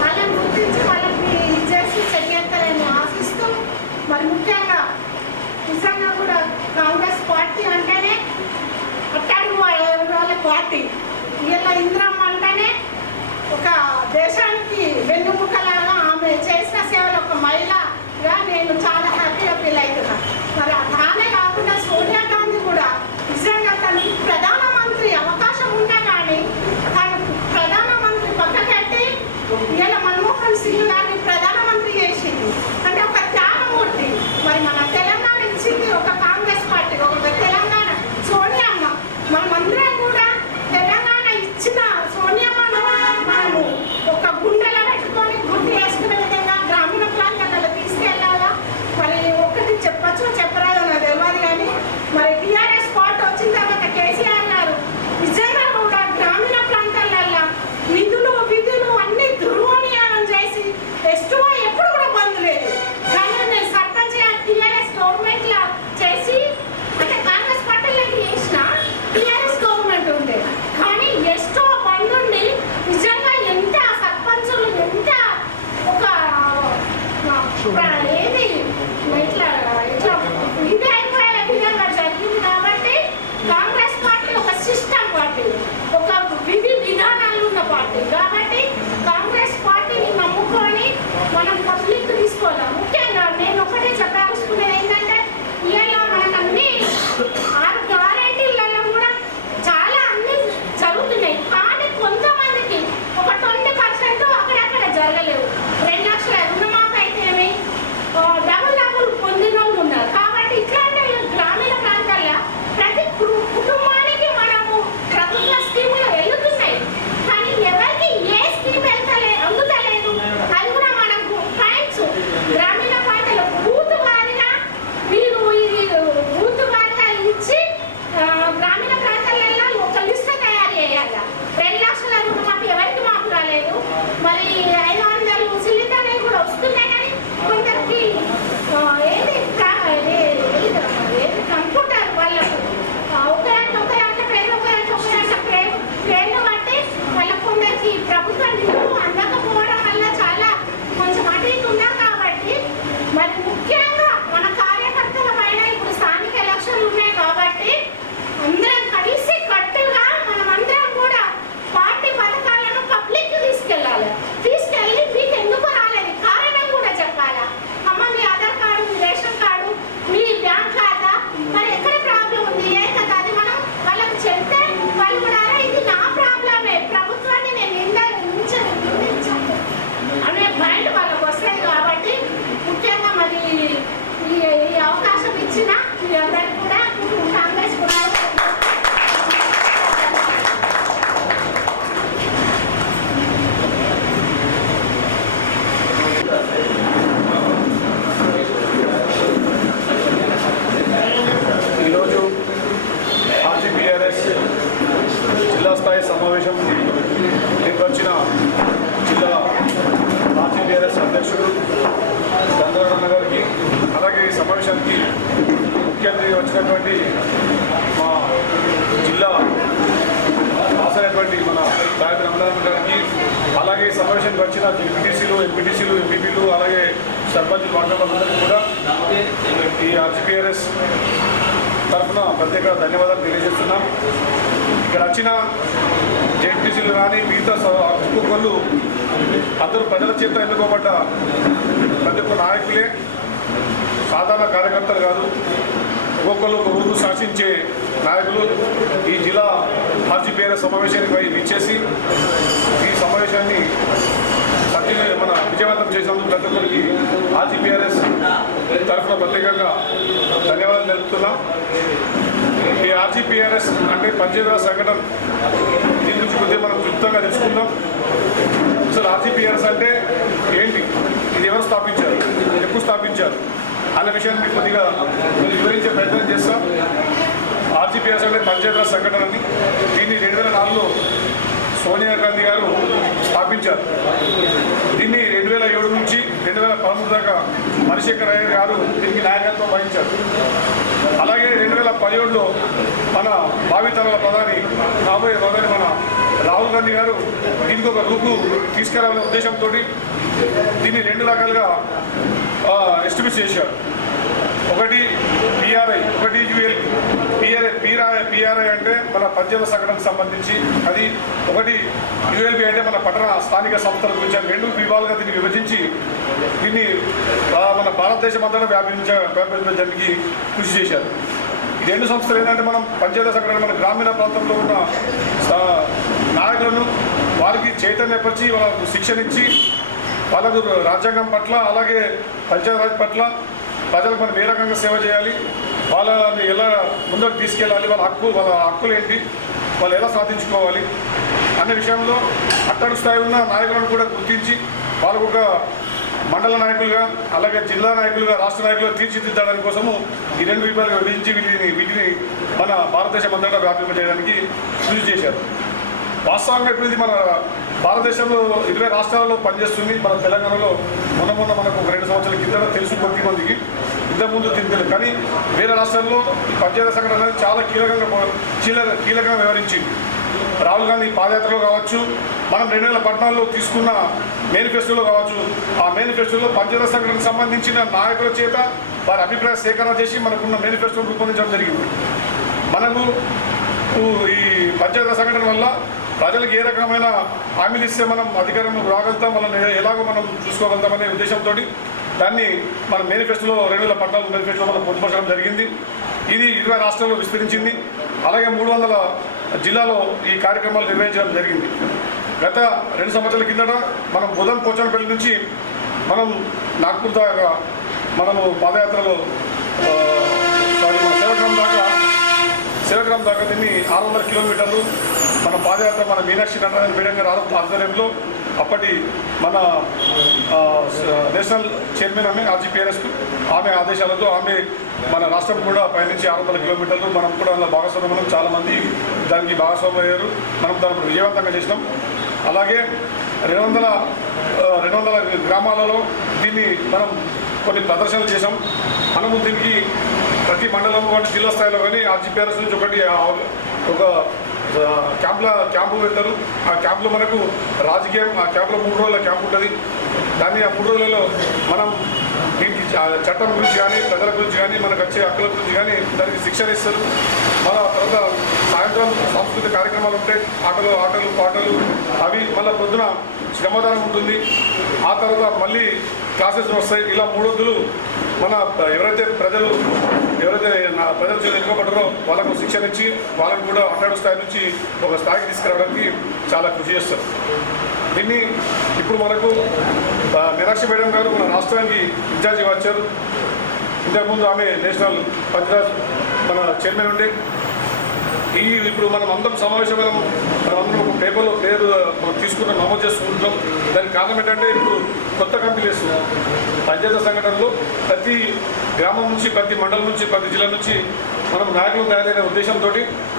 వాళ్ళని గుర్తించి వాళ్ళకి ఇచ్చేసి చెయ్యొస్తారని ఆశిస్తూ, మరి ముఖ్యంగా నిజంగా కూడా కాంగ్రెస్ పార్టీ అంటేనే అట్టాడు వాళ్ళ పార్టీ. ఇలా ఇందిరమ్మ అంటేనే ఒక దేశానికి వెన్నుముకలాగా ఆమె చేసిన సేవలు ఒక మహిళగా నేను చాలా హ్యాపీగా ఫీల్ అవుతున్నా. మరి తానే కాకుండా సోనియా గాంధీ కూడా నిజంగా తనకి ప్రధానమంత్రి అవకాశం ఉన్నా కానీ తను ప్రధానమంత్రి పక్కకెట్టి ఇలా మన్మోహన్ సింగ్ గారిని ప్రధానమంత్రి చేసింది అంటే ఒక త్యాగమూర్తి. మరి మన తెలంగాణ ఇచ్చింది ఒక కాంగ్రెస్ పార్టీ, ఒక తెలంగాణ సోనియమ్మ. మనమందరం కూడా తెలంగాణ ఇచ్చిన సోనియమ్మను మనము ఒక గుండెలో పెట్టుకొని గుర్తు చేసుకునే విధంగా గ్రామీణ ప్రాంతాలలో తీసుకెళ్ళాలా. మరి ఒకటి చెప్పచ్చు చెప్పరాదు నాకు తెలియదు, కానీ మరి టీఆర్ఎస్ పార్టీ వచ్చిన తర్వాత కేసీఆర్ గారు నిజంగా కూడా గ్రామీణ ప్రాంతాలలో విధులు అన్ని దుర్వినియోగం చేసి ఎస్టువా ఎప్పుడు కూడా బంద్ లేదు. కానీ నేను సర్పంచ్ టీఆర్ఎస్ గవర్నమెంట్లో చేసి అంటే కాంగ్రెస్ పార్టీలోకి చేసిన టీఆర్ఎస్ గవర్నమెంట్ ఉండే, కానీ ఎస్టో బంద్ ఉండి నిజంగా ఎంత సర్పంచులు ఎంత ఒక ఏది ఇట్లా ఇదే అయిపోయే విధంగా జరిగింది. కాబట్టి కాంగ్రెస్ పార్టీ ఒక సిస్టమ్ పార్టీ, ఒక విధి విధానాలు ఉన్న పార్టీ. కాబట్టి కాంగ్రెస్ పార్టీని నమ్ముకొని మనం పబ్లిక్ తీసుకోవాలి. ముఖ్యంగా నేను ఒకటే చెప్పాల్సుకునేది ఏంటంటే ఇలా మనకు అన్ని 6 గ్యారెంటీలలో కూడా చాలా అన్ని జరుగుతున్నాయి, కానీ కొంతమందికి ఒక 20% అక్కడక్కడ జరగలేవు. 2 లక్షల రుణమాఫీ అయితే ఏమి డబుల్ పొందిన వాళ్ళు ఉన్నారు. కాబట్టి ఇట్లాంటి గ్రామీణ ప్రాంతాల్లో ప్రతి కుటుంబానికి మనము ప్రభుత్వ స్కీములు వెళ్తున్నాయి, కానీ ఎవరికి ఏ స్కీమ్ అందుతలేదు. అది కూడా మనకు పాయింట్స్ గ్రామీణ ప్రాంతాల్లో బూత్ వారిగా మీరు బూత్ వారిగా ఇచ్చి గ్రామీణ ప్రాంతాలలో ఒక లిస్ట్ తయారు చేయాలి. 2 లక్షల రుణమాఫీ ఎవరికి మాకు రాలేదు, మరి 500 సిలిండర్ కూడా వస్తున్నాయి, కానీ కొందరికి ఏది కంప్యూటర్ వాళ్ళకు ఒకరంటే పేరు పేర్లు బట్టి వాళ్ళకు కొందరికి ప్రభుత్వ నిధులు అందకపోవడం వల్ల చాలా కొంచెం అటు ఇటు ఉన్నారు. కాబట్టి మరి ముఖ్యంగా మన కార్యకర్తల పైన ఇప్పుడు స్థానిక ఎలక్షన్లు ఉన్నాయి కాబట్టి అందరం కలిసి కట్టుగా మనమందరం కూడా పార్టీ పథకాలను పబ్లిక్ తీసుకెళ్ళాలి. తీసుకెళ్ళి మీకు ఎందుకు రాలేదు కారణం కూడా చెప్పాలా. అమ్మ మీ ఆధార్ కార్డు, మీ రేషన్ కార్డు, మీ బ్యాంక్ ఖాతా, మరి ఎక్కడ ప్రాబ్లం ఉంది ఏ కదా అది మనం వాళ్ళకి చెప్తే వాళ్ళు కూడా ఇది నా ప్రాబ్లమే, ప్రభుత్వాన్ని నేను నిందించాను అనే పాయింట్ వాళ్ళకి వస్తుంది. కాబట్టి ముఖ్యంగా మరి ఈ అవకాశం ఇచ్చిన మీ అందరికీ కూడా కాంగ్రెస్ కూడా ఈరోజు ఆర్జీపీఆర్ఎస్ జిల్లా స్థాయి సమావేశం నిర్వహించిన జిల్లా ఆర్జీపీఆర్ఎస్ అధ్యక్షుడు చంద్రబాబు గారికి, అలాగే ఈ సమావేశానికి ముఖ్య అతిథిగా వచ్చినటువంటి మా జిల్లా హాజరైనటువంటి మన గాయత్రి రమణారాయణ గారికి, అలాగే ఈ సమావేశానికి వచ్చిన ఎంపీటీసీలు, ఎంపీటీసీలు, ఎంపీపీలు, అలాగే సర్పంచ్ వార్డులందరికీ కూడా ఈ ఆర్జీపీఆర్ఎస్ తరఫున ప్రత్యేక ధన్యవాదాలు తెలియజేస్తున్నాం. ఇక్కడ వచ్చిన జెడ్పీసీలు కానీ మిగతా ఒక్కొక్కళ్ళు అందరూ ప్రజల చేత ఎన్నుకోబడ్డ ప్రతి ఒక్క నాయకులే, సాధారణ కార్యకర్తలు కాదు. ఒక్కొక్కరు ఒక ఊరు శాసించే నాయకులు ఈ జిల్లా ఆర్జీపీఆర్ఎస్ సమావేశానికి ఇచ్చేసి ఈ సమావేశాన్ని మన విజయవంతం చేసినందుకు ప్రతి ఒక్కరికి ఆర్జీపీఆర్ఎస్ తరఫున ప్రత్యేకంగా ధన్యవాదాలు తెలుపుతున్నాం. ఈ ఆర్జీపీఆర్ఎస్ అంటే పంచాయతీరాజ్ సంఘటన దీని గురించి కొద్దిగా మనం క్లుప్తంగా తెలుసుకుందాం. అసలు ఆర్జీపీఆర్ఎస్ అంటే ఏంటి, ఇది ఎవరు స్థాపించారు, ఎప్పుడు స్థాపించారు అన్న విషయాన్ని మీకు కొద్దిగా వివరించే ప్రయత్నం చేస్తాం. ఆర్జీపీఆర్ఎస్ అంటే పంచాయతీరాజ్ సంఘటన అని దీన్ని 2004లో సోనియా గాంధీ గారు స్థాపించారు. దీన్ని 2007 నుంచి 2013 దాకా మణిశేఖర్ అయ్యర్ గారు దీనికి నాయకత్వం వహించారు. అలాగే 2017లో మన భావితరాల ప్రధాని రాబోయే ప్రధాని మన రాహుల్ గాంధీ గారు దీనికి ఒక రూపు తీసుకురావాలనే ఉద్దేశంతో దీన్ని 2 రకాలుగా ఎస్టిమేట్ చేశారు. ఒకటి పిఆర్ఐ, ఒకటి యూఎల్. పిఆర్ఐ అంటే మన పంచాయతీ సంఘటనకు సంబంధించి అది, ఒకటి యూఎల్బి అంటే మన పట్టణ స్థానిక సంస్థల గురించి. 2 విభాగాలుగా దీన్ని విభజించి దీన్ని మన భారతదేశం అంతా వ్యాపించడానికి కృషి చేశారు. ఈ 2 సంస్థలు ఏంటంటే మనం పంచాయతీ సంఘటన మన గ్రామీణ ప్రాంతంలో ఉన్న నాయకులను వారికి చైతన్యపరిచి వాళ్ళకు శిక్షణ ఇచ్చి వాళ్ళకు రాజ్యాంగం పట్ల అలాగే పంచాయతీరాజ్ పట్ల ప్రజలకు మనం ఏ రకంగా సేవ చేయాలి, వాళ్ళని ఎలా ముందుకు తీసుకెళ్ళాలి, వాళ్ళ హక్కులు ఏంటి, వాళ్ళు ఎలా సాధించుకోవాలి అనే విషయంలో అట్టడుగు స్థాయి ఉన్న నాయకులను కూడా గుర్తించి వాళ్ళకు ఒక మండల నాయకులుగా అలాగే జిల్లా నాయకులుగా రాష్ట్ర నాయకులుగా తీర్చిదిద్దడానికి కోసము ఈ 2 విభాగాలుగా విభజించి వీటిని మన భారతదేశం అంతటా వ్యాపింపజేయడానికి కృషి చేశారు. వాస్తవంగా ఇప్పుడు ఇది మన భారతదేశంలో 20 రాష్ట్రాలలో పనిచేస్తుంది. మన తెలంగాణలో మొన్న మనకు 2 సంవత్సరాల కింద తెలుసు కొద్ది మందికి, ఇంతకుముందు తెలియదు. కానీ వేరే రాష్ట్రాల్లో పంచాయతీ సంఘటన అనేది చాలా కీలకంగా వ్యవహరించింది. రాహుల్ గాంధీ పాదయాత్రలో కావచ్చు, మనం 2014లో తీసుకున్న మేనిఫెస్టోలో కావచ్చు, ఆ మేనిఫెస్టోలో పంచాయతీ సంఘటనకు సంబంధించిన నాయకుల చేత వారి అభిప్రాయ సేకరణ చేసి మనకున్న మేనిఫెస్టోను రూపొందించడం జరిగింది. మనకు ఈ పంచాయతీ సంఘటన వల్ల ప్రజలకు ఏ రకమైన హామీలు ఇస్తే మనం అధికారంలో రాగలుగుతాం, వాళ్ళని ఎలాగో మనం చూసుకోగలుగుతామనే ఉద్దేశంతో దాన్ని మన మేనిఫెస్టోలో 2014 మేనిఫెస్టోలో మనం పొందుపరచడం జరిగింది. ఇది 20 రాష్ట్రాల్లో విస్తరించింది. అలాగే 300 జిల్లాలో ఈ కార్యక్రమాలు నిర్వహించడం జరిగింది. గత 2 సంవత్సరాల కిందట మనం బుధన్ పోచంపల్లి నుంచి మనం నాగ్పూర్ దాకా మనము పాదయాత్రలో సేవగ్రామ్ దాకా దీన్ని 600 కిలోమీటర్లు మన పాదయాత్ర మన మీనాక్షి నటరాజన్ మేడం గారి ఆధ్వర్యంలో అప్పటి మన నేషనల్ చైర్మన్ ఆమె ఆర్జీపీఆర్ఎస్కు ఆమె ఆదేశాలతో ఆమె మన రాష్ట్రం కూడా పైనుంచి 600 కిలోమీటర్లు మనం కూడా అందులో భాగస్వామ్యం చాలామంది దానికి భాగస్వామ్యం అయ్యారు. మనం దాన్ని విజయవంతంగా చేసినాం. అలాగే 200 గ్రామాలలో దీన్ని మనం కొన్ని ప్రదర్శనలు చేసాం. మనము దీనికి ప్రతి మండలం కానీ జిల్లా స్థాయిలో కానీ ఆర్జీపీఆర్ఎస్ నుంచి ఒక క్యాంపు పెడతారు. ఆ క్యాంపులో మనకు రాజకీయం, ఆ క్యాంపులో 3 రోజుల క్యాంప్ ఉంటుంది. దాన్ని ఆ 3 రోజులలో మనం దీనికి చట్టం గురించి కానీ ప్రజల గురించి కానీ మనకు వచ్చే హక్కుల గురించి కానీ దానికి శిక్షణ ఇస్తారు. మన తర్వాత సాయంత్రం సాంస్కృతిక కార్యక్రమాలు ఉంటాయి, ఆటలు పాటలు అవి. మళ్ళీ పొద్దున శ్రమదానం ఉంటుంది. ఆ తర్వాత మళ్ళీ క్లాసెస్ వస్తాయి. ఇలా 3 రోజులు మన ఎవరైతే ప్రజలు చేత ఎన్నుకోబడ్డారో వాళ్ళకు శిక్షణ ఇచ్చి వాళ్ళకు కూడా అట్టడుగు స్థాయి నుంచి ఒక స్థాయికి తీసుకురావడానికి చాలా కృషి చేస్తారు. దీన్ని ఇప్పుడు మనకు మీనాక్షి మేడం గారు మన రాష్ట్రానికి ఇన్ఛార్జిగా వచ్చారు. ఇంతకుముందు ఆమె నేషనల్ పంచాయత్ మన చైర్మన్ ఉండే. ఇప్పుడు మనం అందరం సమావేశమైన అందరం ఒక పేపర్లో పేరు మనం తీసుకున్నాం, నమోదు చేసుకుంటున్నాం. దానికి కారణం ఏంటంటే ఇప్పుడు కొత్త కంపెనీలు వేస్తున్నాం. పంచాయతీ సంఘటనలో ప్రతి గ్రామం నుంచి, ప్రతి మండలం నుంచి, ప్రతి జిల్లా నుంచి మనం నాయకులు తయారైన ఉద్దేశంతో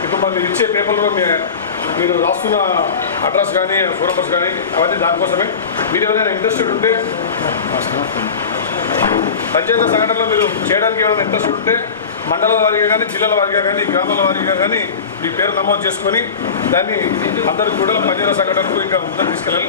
ఇప్పుడు మనం ఇచ్చే పేపర్లో మీరు రాస్తున్న అడ్రస్ కానీ ఫోన్ నెంబర్స్ కానీ అవన్నీ దానికోసమే. మీరు ఎవరైనా ఇంట్రెస్టెడ్ ఉంటే పంచాయతీ సంఘటనలో మీరు చేయడానికి ఏమైనా ఇంట్రెస్ట్ ఉంటే మండలాల వారీగా కానీ జిల్లాల వారీగా కానీ గ్రామాల వారీగా కానీ మీ పేరు నమోదు చేసుకొని దాన్ని అందరికీ కూడా పంచాయతీ సంఘటనకు ఇంకా ముందుకు తీసుకెళ్ళాలి.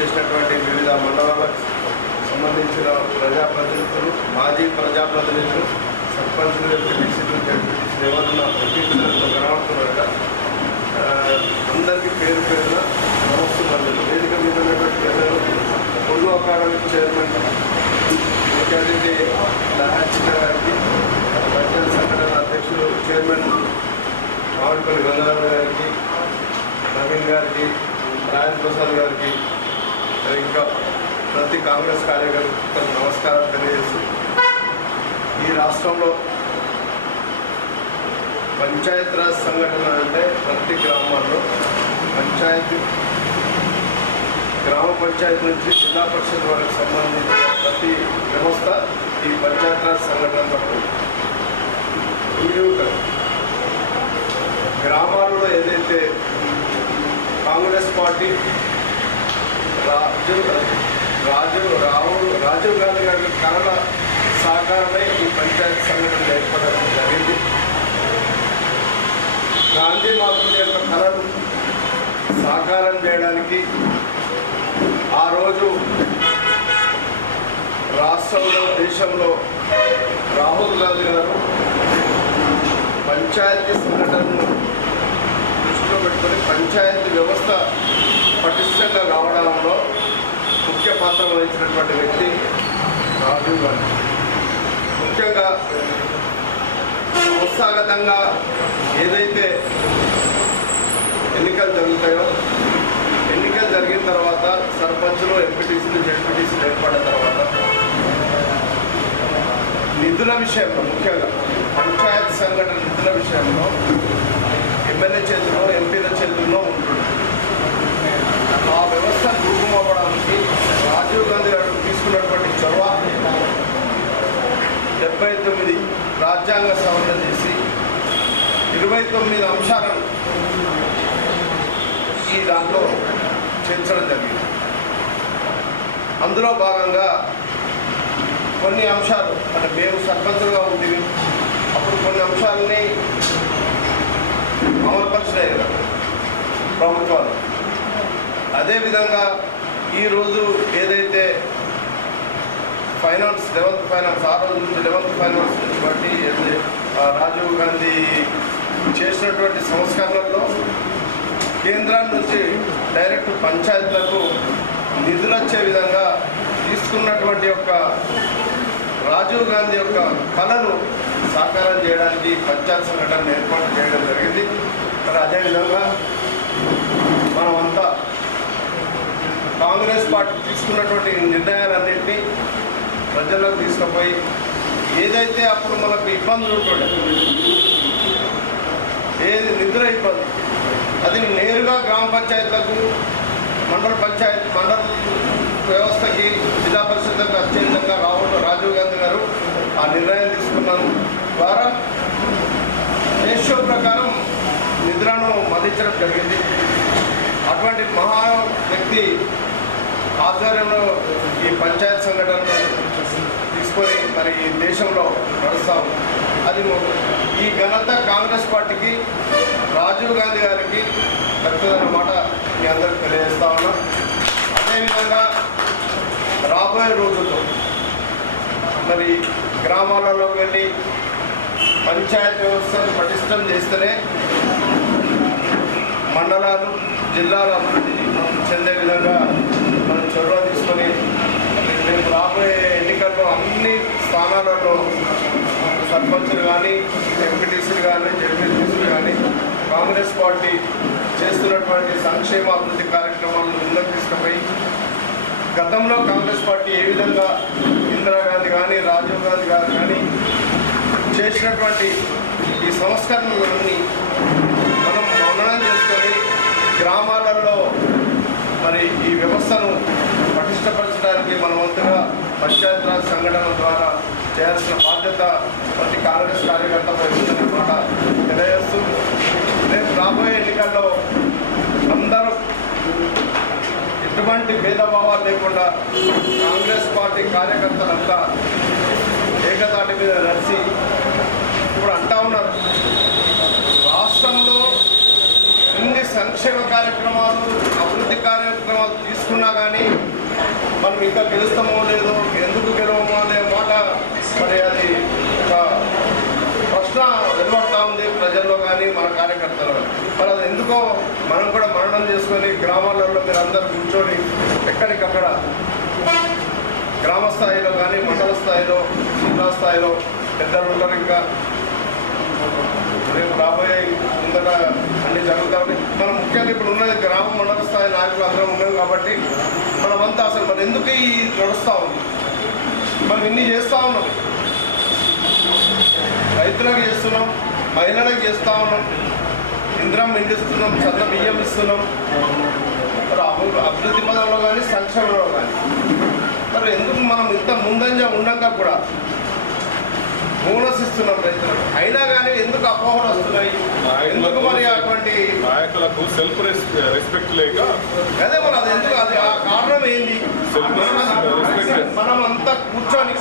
చేసినటువంటి వివిధ మండలాలకు సంబంధించిన ప్రజాప్రతినిధులు, మాజీ ప్రజాప్రతినిధులు, సర్పంచులు, ఎంపీటీసీలు, జడ్పీటీసీలు ఎవరున్నా ఎంపీటీసీలతో కనబడుతున్నారట. అందరికీ పేరు పేరున నమస్కారాలు. వేదిక మీద ఉన్నటువంటి పెద్దలు, ఉర్దూ అకాడమీ చైర్మన్ ముఖ్య అతిథి లహాచిత గారికి, పంచాయతీ సంఘటన అధ్యక్షులు చైర్మన్ మామిడిపల్లి గంగారావు గారికి, నవీన్ గారికి, రాజేంద్ర ప్రసాద్ గారికి, ఇంకా ప్రతి కాంగ్రెస్ కార్యకర్తలకు నమస్కారం తెలియజేస్తూ, ఈ రాష్ట్రంలో పంచాయత్ రాజ్ సంఘటన అంటే ప్రతి గ్రామాల్లో గ్రామ పంచాయతీ నుంచి జిల్లా పరిషత్ వరకు సంబంధించిన ప్రతి వ్యవస్థ ఈ పంచాయత్ రాజ్ సంఘటనతో గ్రామాలలో ఏదైతే కాంగ్రెస్ పార్టీ రాజీవ్ గాంధీ గారి కళల సహకారమై ఈ పంచాయతీ సంఘటన ఏర్పడడం జరిగింది. గాంధీ మాతృ యొక్క కళను సాకారం చేయడానికి ఆ రోజు రాష్ట్రంలో, దేశంలో రాహుల్ గాంధీ గారు పంచాయతీ సంఘటనను దృష్టిలో పెట్టుకొని పంచాయతీ వ్యవస్థ పటిష్టంగా కావడంలో ముఖ్య పాత్ర వహించినటువంటి వ్యక్తి రాజీవ్ గాంధీ. ముఖ్యంగా సంస్థాగతంగా ఏదైతే ఎన్నికలు జరుగుతాయో, ఎన్నికలు జరిగిన తర్వాత సర్పంచులు, ఎంపీటీసీలు, జడ్పీటీసీలు ఏర్పడిన తర్వాత నిధుల విషయంలో, ముఖ్యంగా పంచాయతీ సంఘటన నిధుల విషయంలో ఎమ్మెల్యే చేతుల్లో, ఎంపీల చేతుల్లో ఉంటుంది. ఆ వ్యవస్థ రూపమవ్వడానికి రాజీవ్ గాంధీ గారు తీసుకున్నటువంటి చొరవ 79 రాజ్యాంగ సవరణ చేసి 29 అంశాలను ఈ దాంట్లో చేర్చడం జరిగింది. అందులో భాగంగా కొన్ని అంశాలు, అంటే మేము సర్పంచులుగా ఉంటుంది అప్పుడు కొన్ని అంశాలని అమలుపరిచినాయి కదా ప్రభుత్వాలు. అదేవిధంగా ఈరోజు ఏదైతే ఫైనాన్స్, 11th ఫైనాన్స్, ఆ రోజు నుంచి 11th ఫైనాన్స్ నుంచి బట్టి రాజీవ్ గాంధీ చేసినటువంటి సంస్కరణల్లో కేంద్రం నుంచి డైరెక్ట్ పంచాయతీలకు నిధులు వచ్చే విధంగా తీసుకున్నటువంటి యొక్క రాజీవ్ గాంధీ యొక్క కళను సాకారం చేయడానికి పంచాయతీ సంఘటన ఏర్పాటు చేయడం జరిగింది. మరి అదేవిధంగా మనమంతా కాంగ్రెస్ పార్టీ తీసుకున్నటువంటి నిర్ణయాలన్నింటినీ ప్రజలకు తీసుకుపోయి, ఏదైతే అప్పుడు మనకు ఇబ్బందులు ఉంటుండే, ఏది నిధుల ఇబ్బంది, అది నేరుగా గ్రామ పంచాయతీలకు, మండల వ్యవస్థకి, జిల్లా పరిషత్లకు వచ్చే విధంగా రాజీవ్ గాంధీ గారు ఆ నిర్ణయం తీసుకున్నారు. ద్వారా రేషియో ప్రకారం నిధులను మదించడం జరిగింది. అటువంటి మహా వ్యక్తి ఆధ్వర్యంలో ఈ పంచాయత్ సంఘటనను తీసుకొని మరి ఈ దేశంలో నడుస్తాం. అది ఈ ఘనత కాంగ్రెస్ పార్టీకి, రాజీవ్ గాంధీ గారికి దక్కుతుందన్నమాట మీ అందరికీ తెలియజేస్తా ఉన్నా. అదేవిధంగా రాబోయే రోజుల్లో మరి గ్రామాలలోకి వెళ్ళి పంచాయతీ వ్యవస్థను పటిష్టం చేస్తేనే మండలాలు, జిల్లాల అభివృద్ధి చెందే విధంగా మనం చొరవ తీసుకొని రేపు రాబోయే ఎన్నికల్లో అన్ని స్థానాలలో సర్పంచులు కానీ, ఎంపీటీసీలు కానీ, జడ్పీటీసీలు కానీ కాంగ్రెస్ పార్టీ చేస్తున్నటువంటి సంక్షేమ అభివృద్ధి కార్యక్రమాలను ముందుకు తీసుకుపోయి, గతంలో కాంగ్రెస్ పార్టీ ఏ విధంగా ఇందిరాగాంధీ కానీ, రాజీవ్ గాంధీ గారు కానీ చేసినటువంటి ఈ సంస్కరణలన్నీ మనం మననం చేసుకొని గ్రామాలలో మరి ఈ వ్యవస్థను పటిష్టపరచడానికి మన వంతుగా పంచాయత్ రాజ్ సంఘటన ద్వారా చేయాల్సిన బాధ్యత ప్రతి కాంగ్రెస్ కార్యకర్తపై ఉందన్నమాట తెలియజేస్తూ, రేపు రాబోయే ఎన్నికల్లో అందరూ ఎటువంటి భేదభావాలు లేకుండా కాంగ్రెస్ పార్టీ కార్యకర్తలంతా ఏకతాటి మీద నడిచి ఇప్పుడు అంటా ఉన్నారు, రాష్ట్రంలో ఇన్ని సంక్షేమ కార్యక్రమాలు అభివృద్ధి కార్యక్రమాలు తీసుకున్నా కానీ మనం ఇంకా గెలుస్తామో లేదో ఎందుకు గెలవమో అనే మాట మరి అది ఒక ప్రశ్న వెలువడతా ఉంది ప్రజల్లో కానీ మన కార్యకర్తలు కానీ. మరి అది ఎందుకో మనం కూడా మననం చేసుకొని గ్రామాలలో మీరు అందరూ కూర్చొని ఎక్కడికక్కడ గ్రామ స్థాయిలో కానీ మండల స్థాయిలో జిల్లా స్థాయిలో పెద్దలు ఉంటారు. ఇంకా రేపు రాబోయే ముందట అన్నీ జరుగుతూ ఉన్నాయి. మనం ముఖ్యంగా ఇప్పుడు ఉన్నది గ్రామ మండల స్థాయి నాయకులు అందరం ఉన్నాం కాబట్టి మనమంతా అసలు మరి ఎందుకు ఈ నడుస్తూ ఉంది? మనం ఇన్ని చేస్తూ ఉన్నాం, రైతులకు చేస్తున్నాం, మహిళలకు చేస్తూ ఉన్నాం, ఇంద్రం ఇండిస్తున్నాం, చల్ల బియ్యం ఇస్తున్నాం, మరి అభివృద్ధి పదంలో కానీ సంక్షేమంలో కానీ మరి ఎందుకు మనం ఇంత ముందంజ ఉండగా కూడా బోనస్ ఇస్తున్నాం రైతులకు, అయినా కానీ ఎందుకు అపోహలు వస్తున్నాయి? ఎందుకు మరి అటువంటి నాయకులకు సెల్ఫ్ రెస్పెక్ట్ లేక అదే మరి అది ఎందుకు, అది ఆ కారణం ఏంది? మనం అంతా కూర్చొని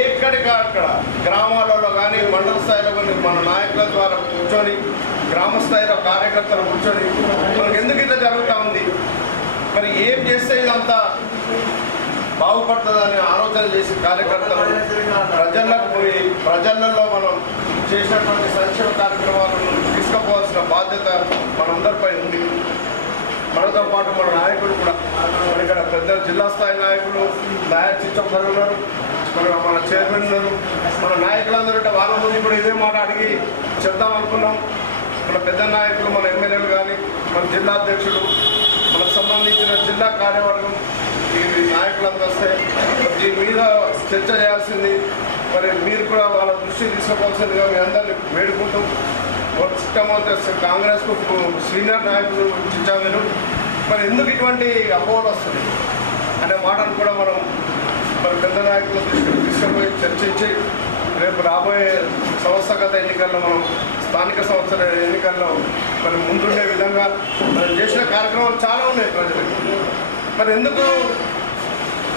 ఎక్కడికా అక్కడ గ్రామాలలో కానీ మండల స్థాయిలో కానీ మన నాయకుల ద్వారా కూర్చొని గ్రామ స్థాయిలో కార్యకర్తలు కూర్చొని మనకు ఎందుకు ఇట్లా జరుగుతూ ఉంది? మరి ఏం చేస్తే ఇదంతా బాగుపడుతుందని ఆలోచన చేసి కార్యకర్తలు ప్రజలకు పోయి ప్రజలలో మనం చేసినటువంటి సంక్షేమ కార్యక్రమాలను తీసుకుపోవాల్సిన బాధ్యత మనందరిపై ఉంది. మనతో పాటు మన నాయకులు కూడా ఇక్కడ పెద్ద జిల్లా స్థాయి నాయకులు దయా చిచ్చప్పలు ఉన్నారు, మన చైర్మన్ ఉన్నారు, మన నాయకులందరూ వాళ్ళ ముందు కూడా ఇదే మాట అడిగి చెప్దాం అనుకున్నాం. మన పెద్ద నాయకులు, మన ఎమ్మెల్యేలు కానీ, మన జిల్లా అధ్యక్షుడు, మనకు సంబంధించిన జిల్లా కార్యవర్గం ఈ నాయకులంతా వస్తే దీని మీద చర్చ చేయాల్సింది. మరి మీరు కూడా వాళ్ళ దృష్టి తీసుకోవాల్సిందిగా మీ అందరినీ వేడుకుంటూ మొట్టమొదటి కాంగ్రెస్కు సీనియర్ నాయకులు చిచ్చామీరు మరి ఎందుకు ఇటువంటి అపోహలు వస్తుంది అనే మాటను కూడా మనం మరి పెద్ద నాయకుల దృష్టికి తీసుకుపోయి చర్చించి రేపు రాబోయే సంస్థాగత ఎన్నికల్లో మనం స్థానిక సంస్థల ఎన్నికల్లో మరి ముందుండే విధంగా మనం చేసిన కార్యక్రమాలు చాలా ఉన్నాయి ప్రజలకు. మరి ఎందుకు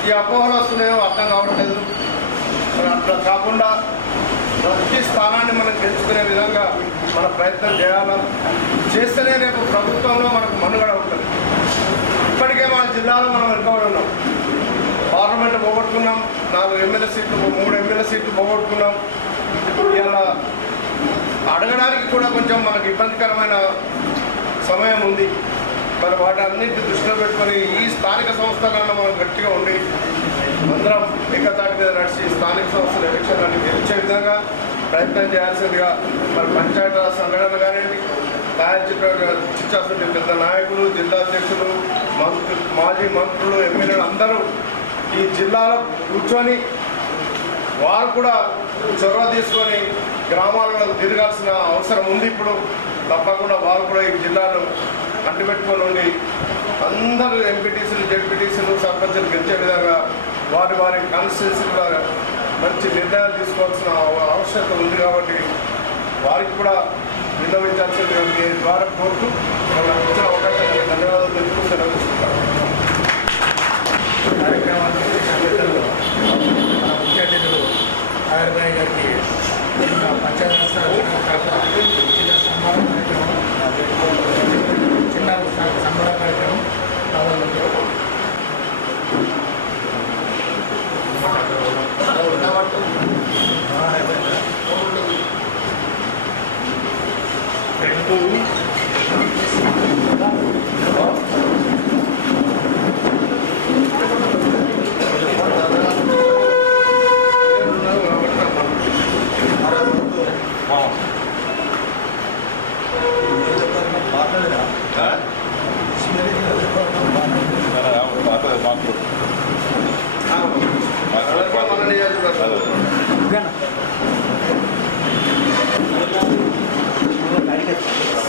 ఈ అపోహలు వస్తున్నాయో అర్థం కావట్లేదు. మరి అట్లా కాకుండా ప్రతి స్థానాన్ని మనం గెలుచుకునే విధంగా మన ప్రయత్నం చేయాలా, చేస్తేనే రేపు ప్రభుత్వంలో మనకు మనుగడ ఉంటుంది. ఇప్పటికే మన జిల్లాలో మనం వెనుకబడి ఉన్నాం. పార్లమెంట్ పోగొట్టుకున్నాం, 4 ఎమ్మెల్యే సీట్లు 3 ఎమ్మెల్యే సీట్లు పోగొట్టుకున్నాం. ఇలా అడగడానికి కూడా కొంచెం మనకు ఇబ్బందికరమైన సమయం ఉంది. మరి వాటన్నింటినీ దృష్టిలో పెట్టుకొని ఈ స్థానిక సంస్థలను మనం గట్టిగా ఉండి అందరం ఏకతాటి మీద నడిచి స్థానిక సంస్థల ఎలక్షన్లను గెలిచే విధంగా ప్రయత్నం చేయాల్సిందిగా మరి పంచాయతీరాజ్ సంఘటన కానివ్వండి, చిచ్చాసుంటి పెద్ద నాయకులు, జిల్లా అధ్యక్షులు, మాజీ మంత్రులు, ఎమ్మెల్యేలు అందరూ ఈ జిల్లాలో కూర్చొని వారు కూడా చొరవ తీసుకొని గ్రామాలలో తిరగాల్సిన అవసరం ఉంది. ఇప్పుడు తప్పకుండా వారు కూడా ఈ జిల్లాను అంటిపెట్టుకొని ఉండి అందరూ ఎంపీటీసీలు, జెడ్పీటీసీలు, సర్పంచులు గెలిచే విధంగా వారి వారి కాన్స్టిట్యున్సీలో మంచి నిర్ణయాలు తీసుకోవాల్సిన అవసరత ఉంది. కాబట్టి వారికి కూడా విన్నవించాల్సింది మీ ద్వారా కోరుతూ వాళ్ళకి ఇచ్చిన అవకాశానికి ధన్యవాదాలు తెలుపుతూ సెలవు తీసుకుంటాను. కార్యక్రమానికి మన ముఖ్య అతిథులు నాగరబాయి గారికి పంచాయతీ చిన్న సంభావన కార్యక్రమం కావాలంటే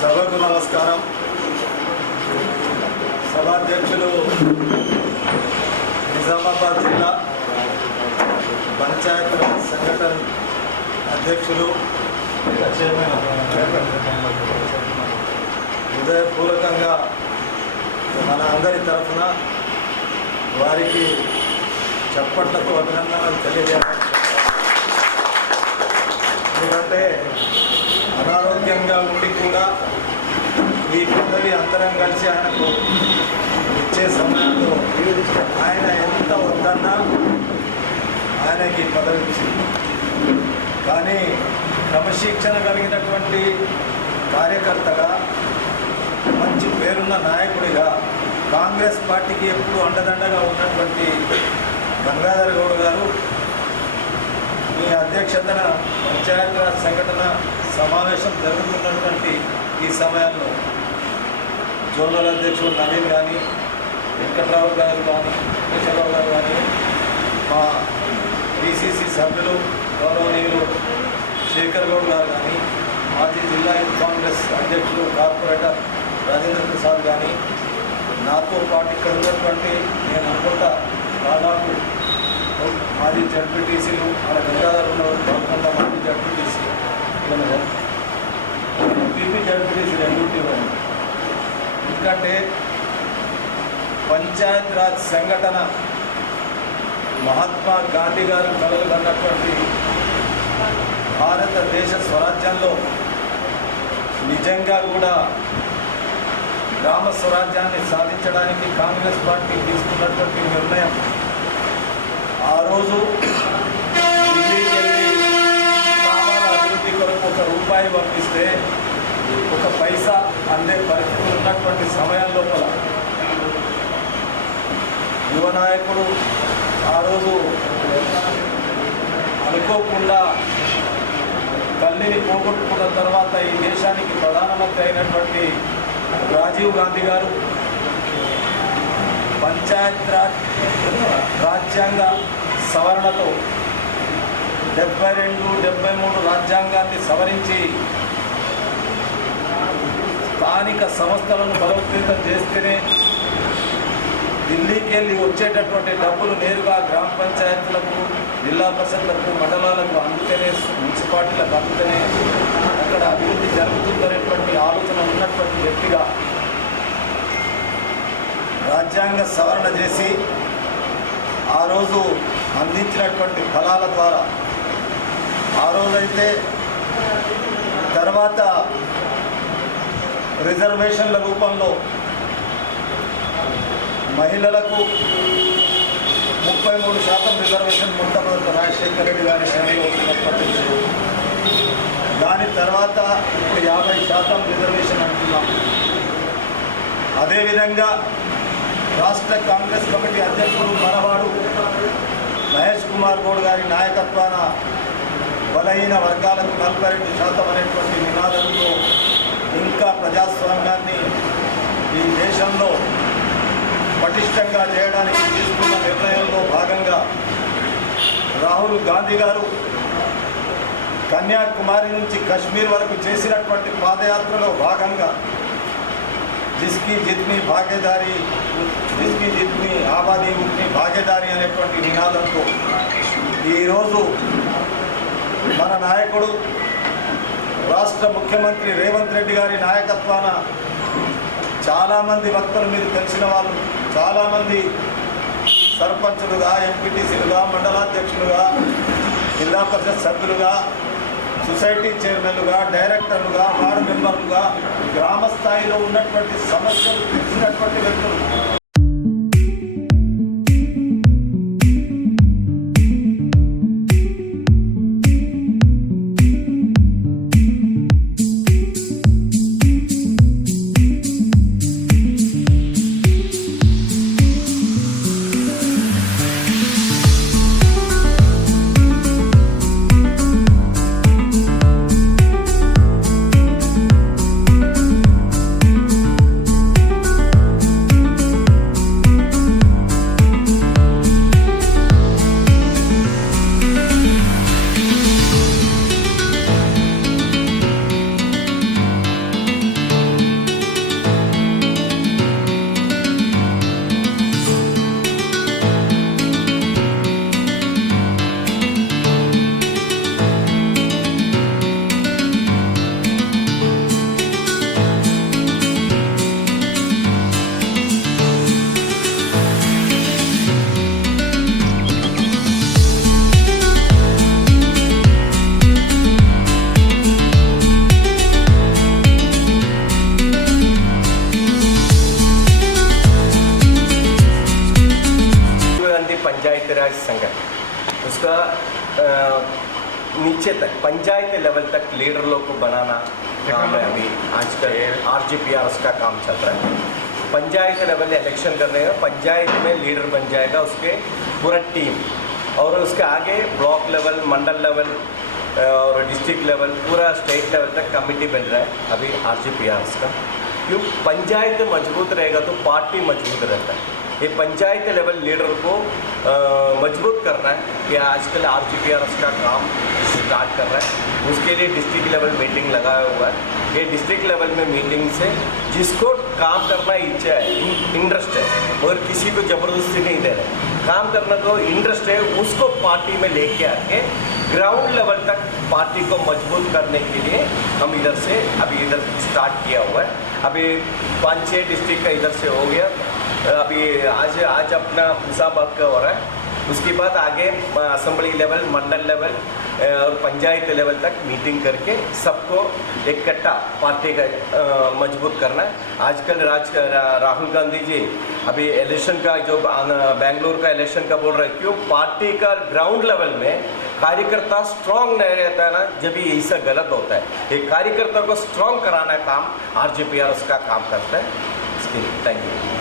సభకు నమస్కారం. సభాధ్యక్షులు నిజామాబాద్ జిల్లా పంచాయతీరాజ్ సంఘటన అధ్యక్షులు హృదయపూర్వకంగా మన అందరి తరఫున వారికి చప్పట్లతో అభినందనలు తెలియజేయాలి. ఎందుకంటే అనారోగ్యంగా ఉండి కూడా ఈ ఈ పదవి అందరం కలిసి ఆయనకు ఇచ్చే సమయంలో ఆయన ఎంత వద్దన్నా ఆయనకి ఈ పదవి ఇచ్చింది. కానీ క్రమశిక్షణ కలిగినటువంటి కార్యకర్తగా, మంచి పేరున్న నాయకుడిగా, కాంగ్రెస్ పార్టీకి ఎప్పుడు అండదండగా ఉన్నటువంటి గంగాధర్ గౌడ్ గారు మీ అధ్యక్షతన పంచాయతీరాజ్ సంఘటన సమావేశం జరుగుతున్నటువంటి ఈ సమయంలో జోనల్ అధ్యక్షుడు నవీన్ కానీ, వెంకట్రావు గారు కానీ, కేశవరావు గారు కానీ, మా పిసిసి సభ్యులు గౌరవనీయులు శేఖర్ గౌడ్ గారు కానీ, మాజీ జిల్లా యూత్ కాంగ్రెస్ అధ్యక్షులు కార్పొరేటర్ రాజేంద్ర ప్రసాద్ కానీ, నాతో పాటు ఇక్కడ ఉన్నటువంటి నేను అనుకుంటా దాదాపు మాజీ జడ్పీటీసీలు మన గంగాధర్ ఉన్న మాజీ జడ్పీటీసీ పీపీ జడ్పీటీసీ రెండింటి ఎందుకంటే పంచాయతీరాజ్ సంఘటన మహాత్మా గాంధీ గారు కలలు కన్నటువంటి భారతదేశ స్వరాజ్యంలో నిజంగా కూడా గ్రామ స్వరాజ్యాన్ని సాధించడానికి కాంగ్రెస్ పార్టీ తీసుకున్నటువంటి నిర్ణయం ఆ రోజు ఢిల్లీకి వెళ్ళి గ్రామాల అభివృద్ధి కొరకు ₹1 పంపిస్తే ఒక పైసా అందే పరిస్థితులు ఉన్నటువంటి సమయం లోపల యువ నాయకుడు ఆ రోజు అనుకోకుండా తల్లిని పోగొట్టుకున్న తర్వాత ఈ దేశానికి ప్రధానమంత్రి అయినటువంటి రాజీవ్ గాంధీ గారు పంచాయతీరాజ్ రాజ్యాంగ సవరణతో 72, 73 రాజ్యాంగాన్ని సవరించి స్థానిక సంస్థలను బలోపేతం చేస్తేనే ఢిల్లీకి వెళ్ళి వచ్చేటటువంటి డబ్బులు నేరుగా గ్రామ పంచాయతీలకు, జిల్లా పరిషత్లకు, మండలాలకు అందుతేనే, మున్సిపాలిటీలకు అందుతేనే అక్కడ అభివృద్ధి జరుగుతుందనేటువంటి ఆలోచన ఉన్నటువంటి వ్యక్తిగా రాజ్యాంగ సవరణ చేసి ఆ రోజు అందించినటువంటి ఫలాల ద్వారా ఆ రోజైతే తర్వాత రిజర్వేషన్ల రూపంలో మహిళలకు 33% రిజర్వేషన్ మొట్టమొదటి రాజశేఖర రెడ్డి గారి సమయంలో ఉన్నటువంటి విషయం. దాని తర్వాత ఇప్పుడు 50% రిజర్వేషన్ అంటున్నాం. అదేవిధంగా రాష్ట్ర కాంగ్రెస్ కమిటీ అధ్యక్షుడు మనవాడు మహేష్ కుమార్ గౌడ్ గారి నాయకత్వాన బలహీన వర్గాలకు 42% అనేటువంటి నినాదంతో ఇంకా ప్రజాస్వామ్యాన్ని ఈ దేశంలో పటిష్టంగా చేయడానికి తీసుకున్న నిర్ణయంలో భాగంగా రాహుల్ గాంధీ గారు కన్యాకుమారి నుంచి కశ్మీర్ వరకు చేసినటువంటి పాదయాత్రలో భాగంగా జిస్కి జిత్ని భాగీదారీ, జిస్కి జిత్ని ఆబాదీ ఉత్ని భాగీదారీ అనేటువంటి నినాదంతో ఈరోజు మన నాయకుడు రాష్ట్ర ముఖ్యమంత్రి రేవంత్ రెడ్డి గారి నాయకత్వాన చాలామంది భక్తులు మీరు తెలిసిన వాళ్ళు, చాలామంది సర్పంచులుగా, ఎంపీటీసీలుగా, మండలాధ్యక్షులుగా, జిల్లా పరిషత్ సభ్యులుగా, సొసైటీ చైర్మన్లుగా, డైరెక్టర్లుగా, వార్డు మెంబర్లుగా గ్రామ స్థాయిలో ఉన్నటువంటి సమస్యలు తెలిసినటువంటి వ్యక్తులు नीचे तक पंचायत लेवल तक लीडरों को बनाना काम है। अभी आजकल RGPRS का काम चल रहा है। पंचायत लेवल इलेक्शन करने का, पंचायत में लीडर बन जाएगा उसके पूरा टीम, और उसके आगे ब्लॉक लेवल, मंडल लेवल और डिस्ट्रिक्ट लेवल, पूरा स्टेट लेवल तक कमेटी बन रहा है अभी RGPRS का। क्यों? पंचायत मजबूत रहेगा तो पार्टी मजबूत रहता है। ये पंचायत लेवल लीडर को मजबूत करना है। ये आजकल RGPRS का काम स्टार्ट कर रहा है। उसके लिए डिस्ट्रिक्ट लेवल मीटिंग लगाया हुआ है। ये डिस्ट्रिक्ट लेवल में मीटिंग से जिसको काम करना इच्छा है, इंटरेस्ट है, और किसी को ज़बरदस्ती नहीं दे रहे, काम करने को इंटरेस्ट है, उसको पार्टी में लेके आके ग्राउंड लेवल तक पार्टी को मजबूत करने के लिए हम इधर से अभी इधर स्टार्ट किया हुआ है। अभी 5-6 डिस्ट्रिक्ट का इधर से हो गया। अभी आज अपना मुसाबाद का हो रहा है। उसके बाद आगे असेंबली लेवल, मंडल लेवल और पंचायत लेवल तक मीटिंग करके सबको इकट्ठा पार्टी का मजबूत करना है। आजकल राहुल गांधी जी अभी इलेक्शन का जो बेंगलुरु का इलेक्शन का बोल रहे हैं, क्यों? पार्टी का ग्राउंड लेवल में कार्यकर्ता स्ट्रांग नहीं रहता है ना, जब ये ऐसा गलत होता है। ये कार्यकर्ता को स्ट्रांग कराना काम RGPRS का काम करता है। इसके लिए थैंक यू।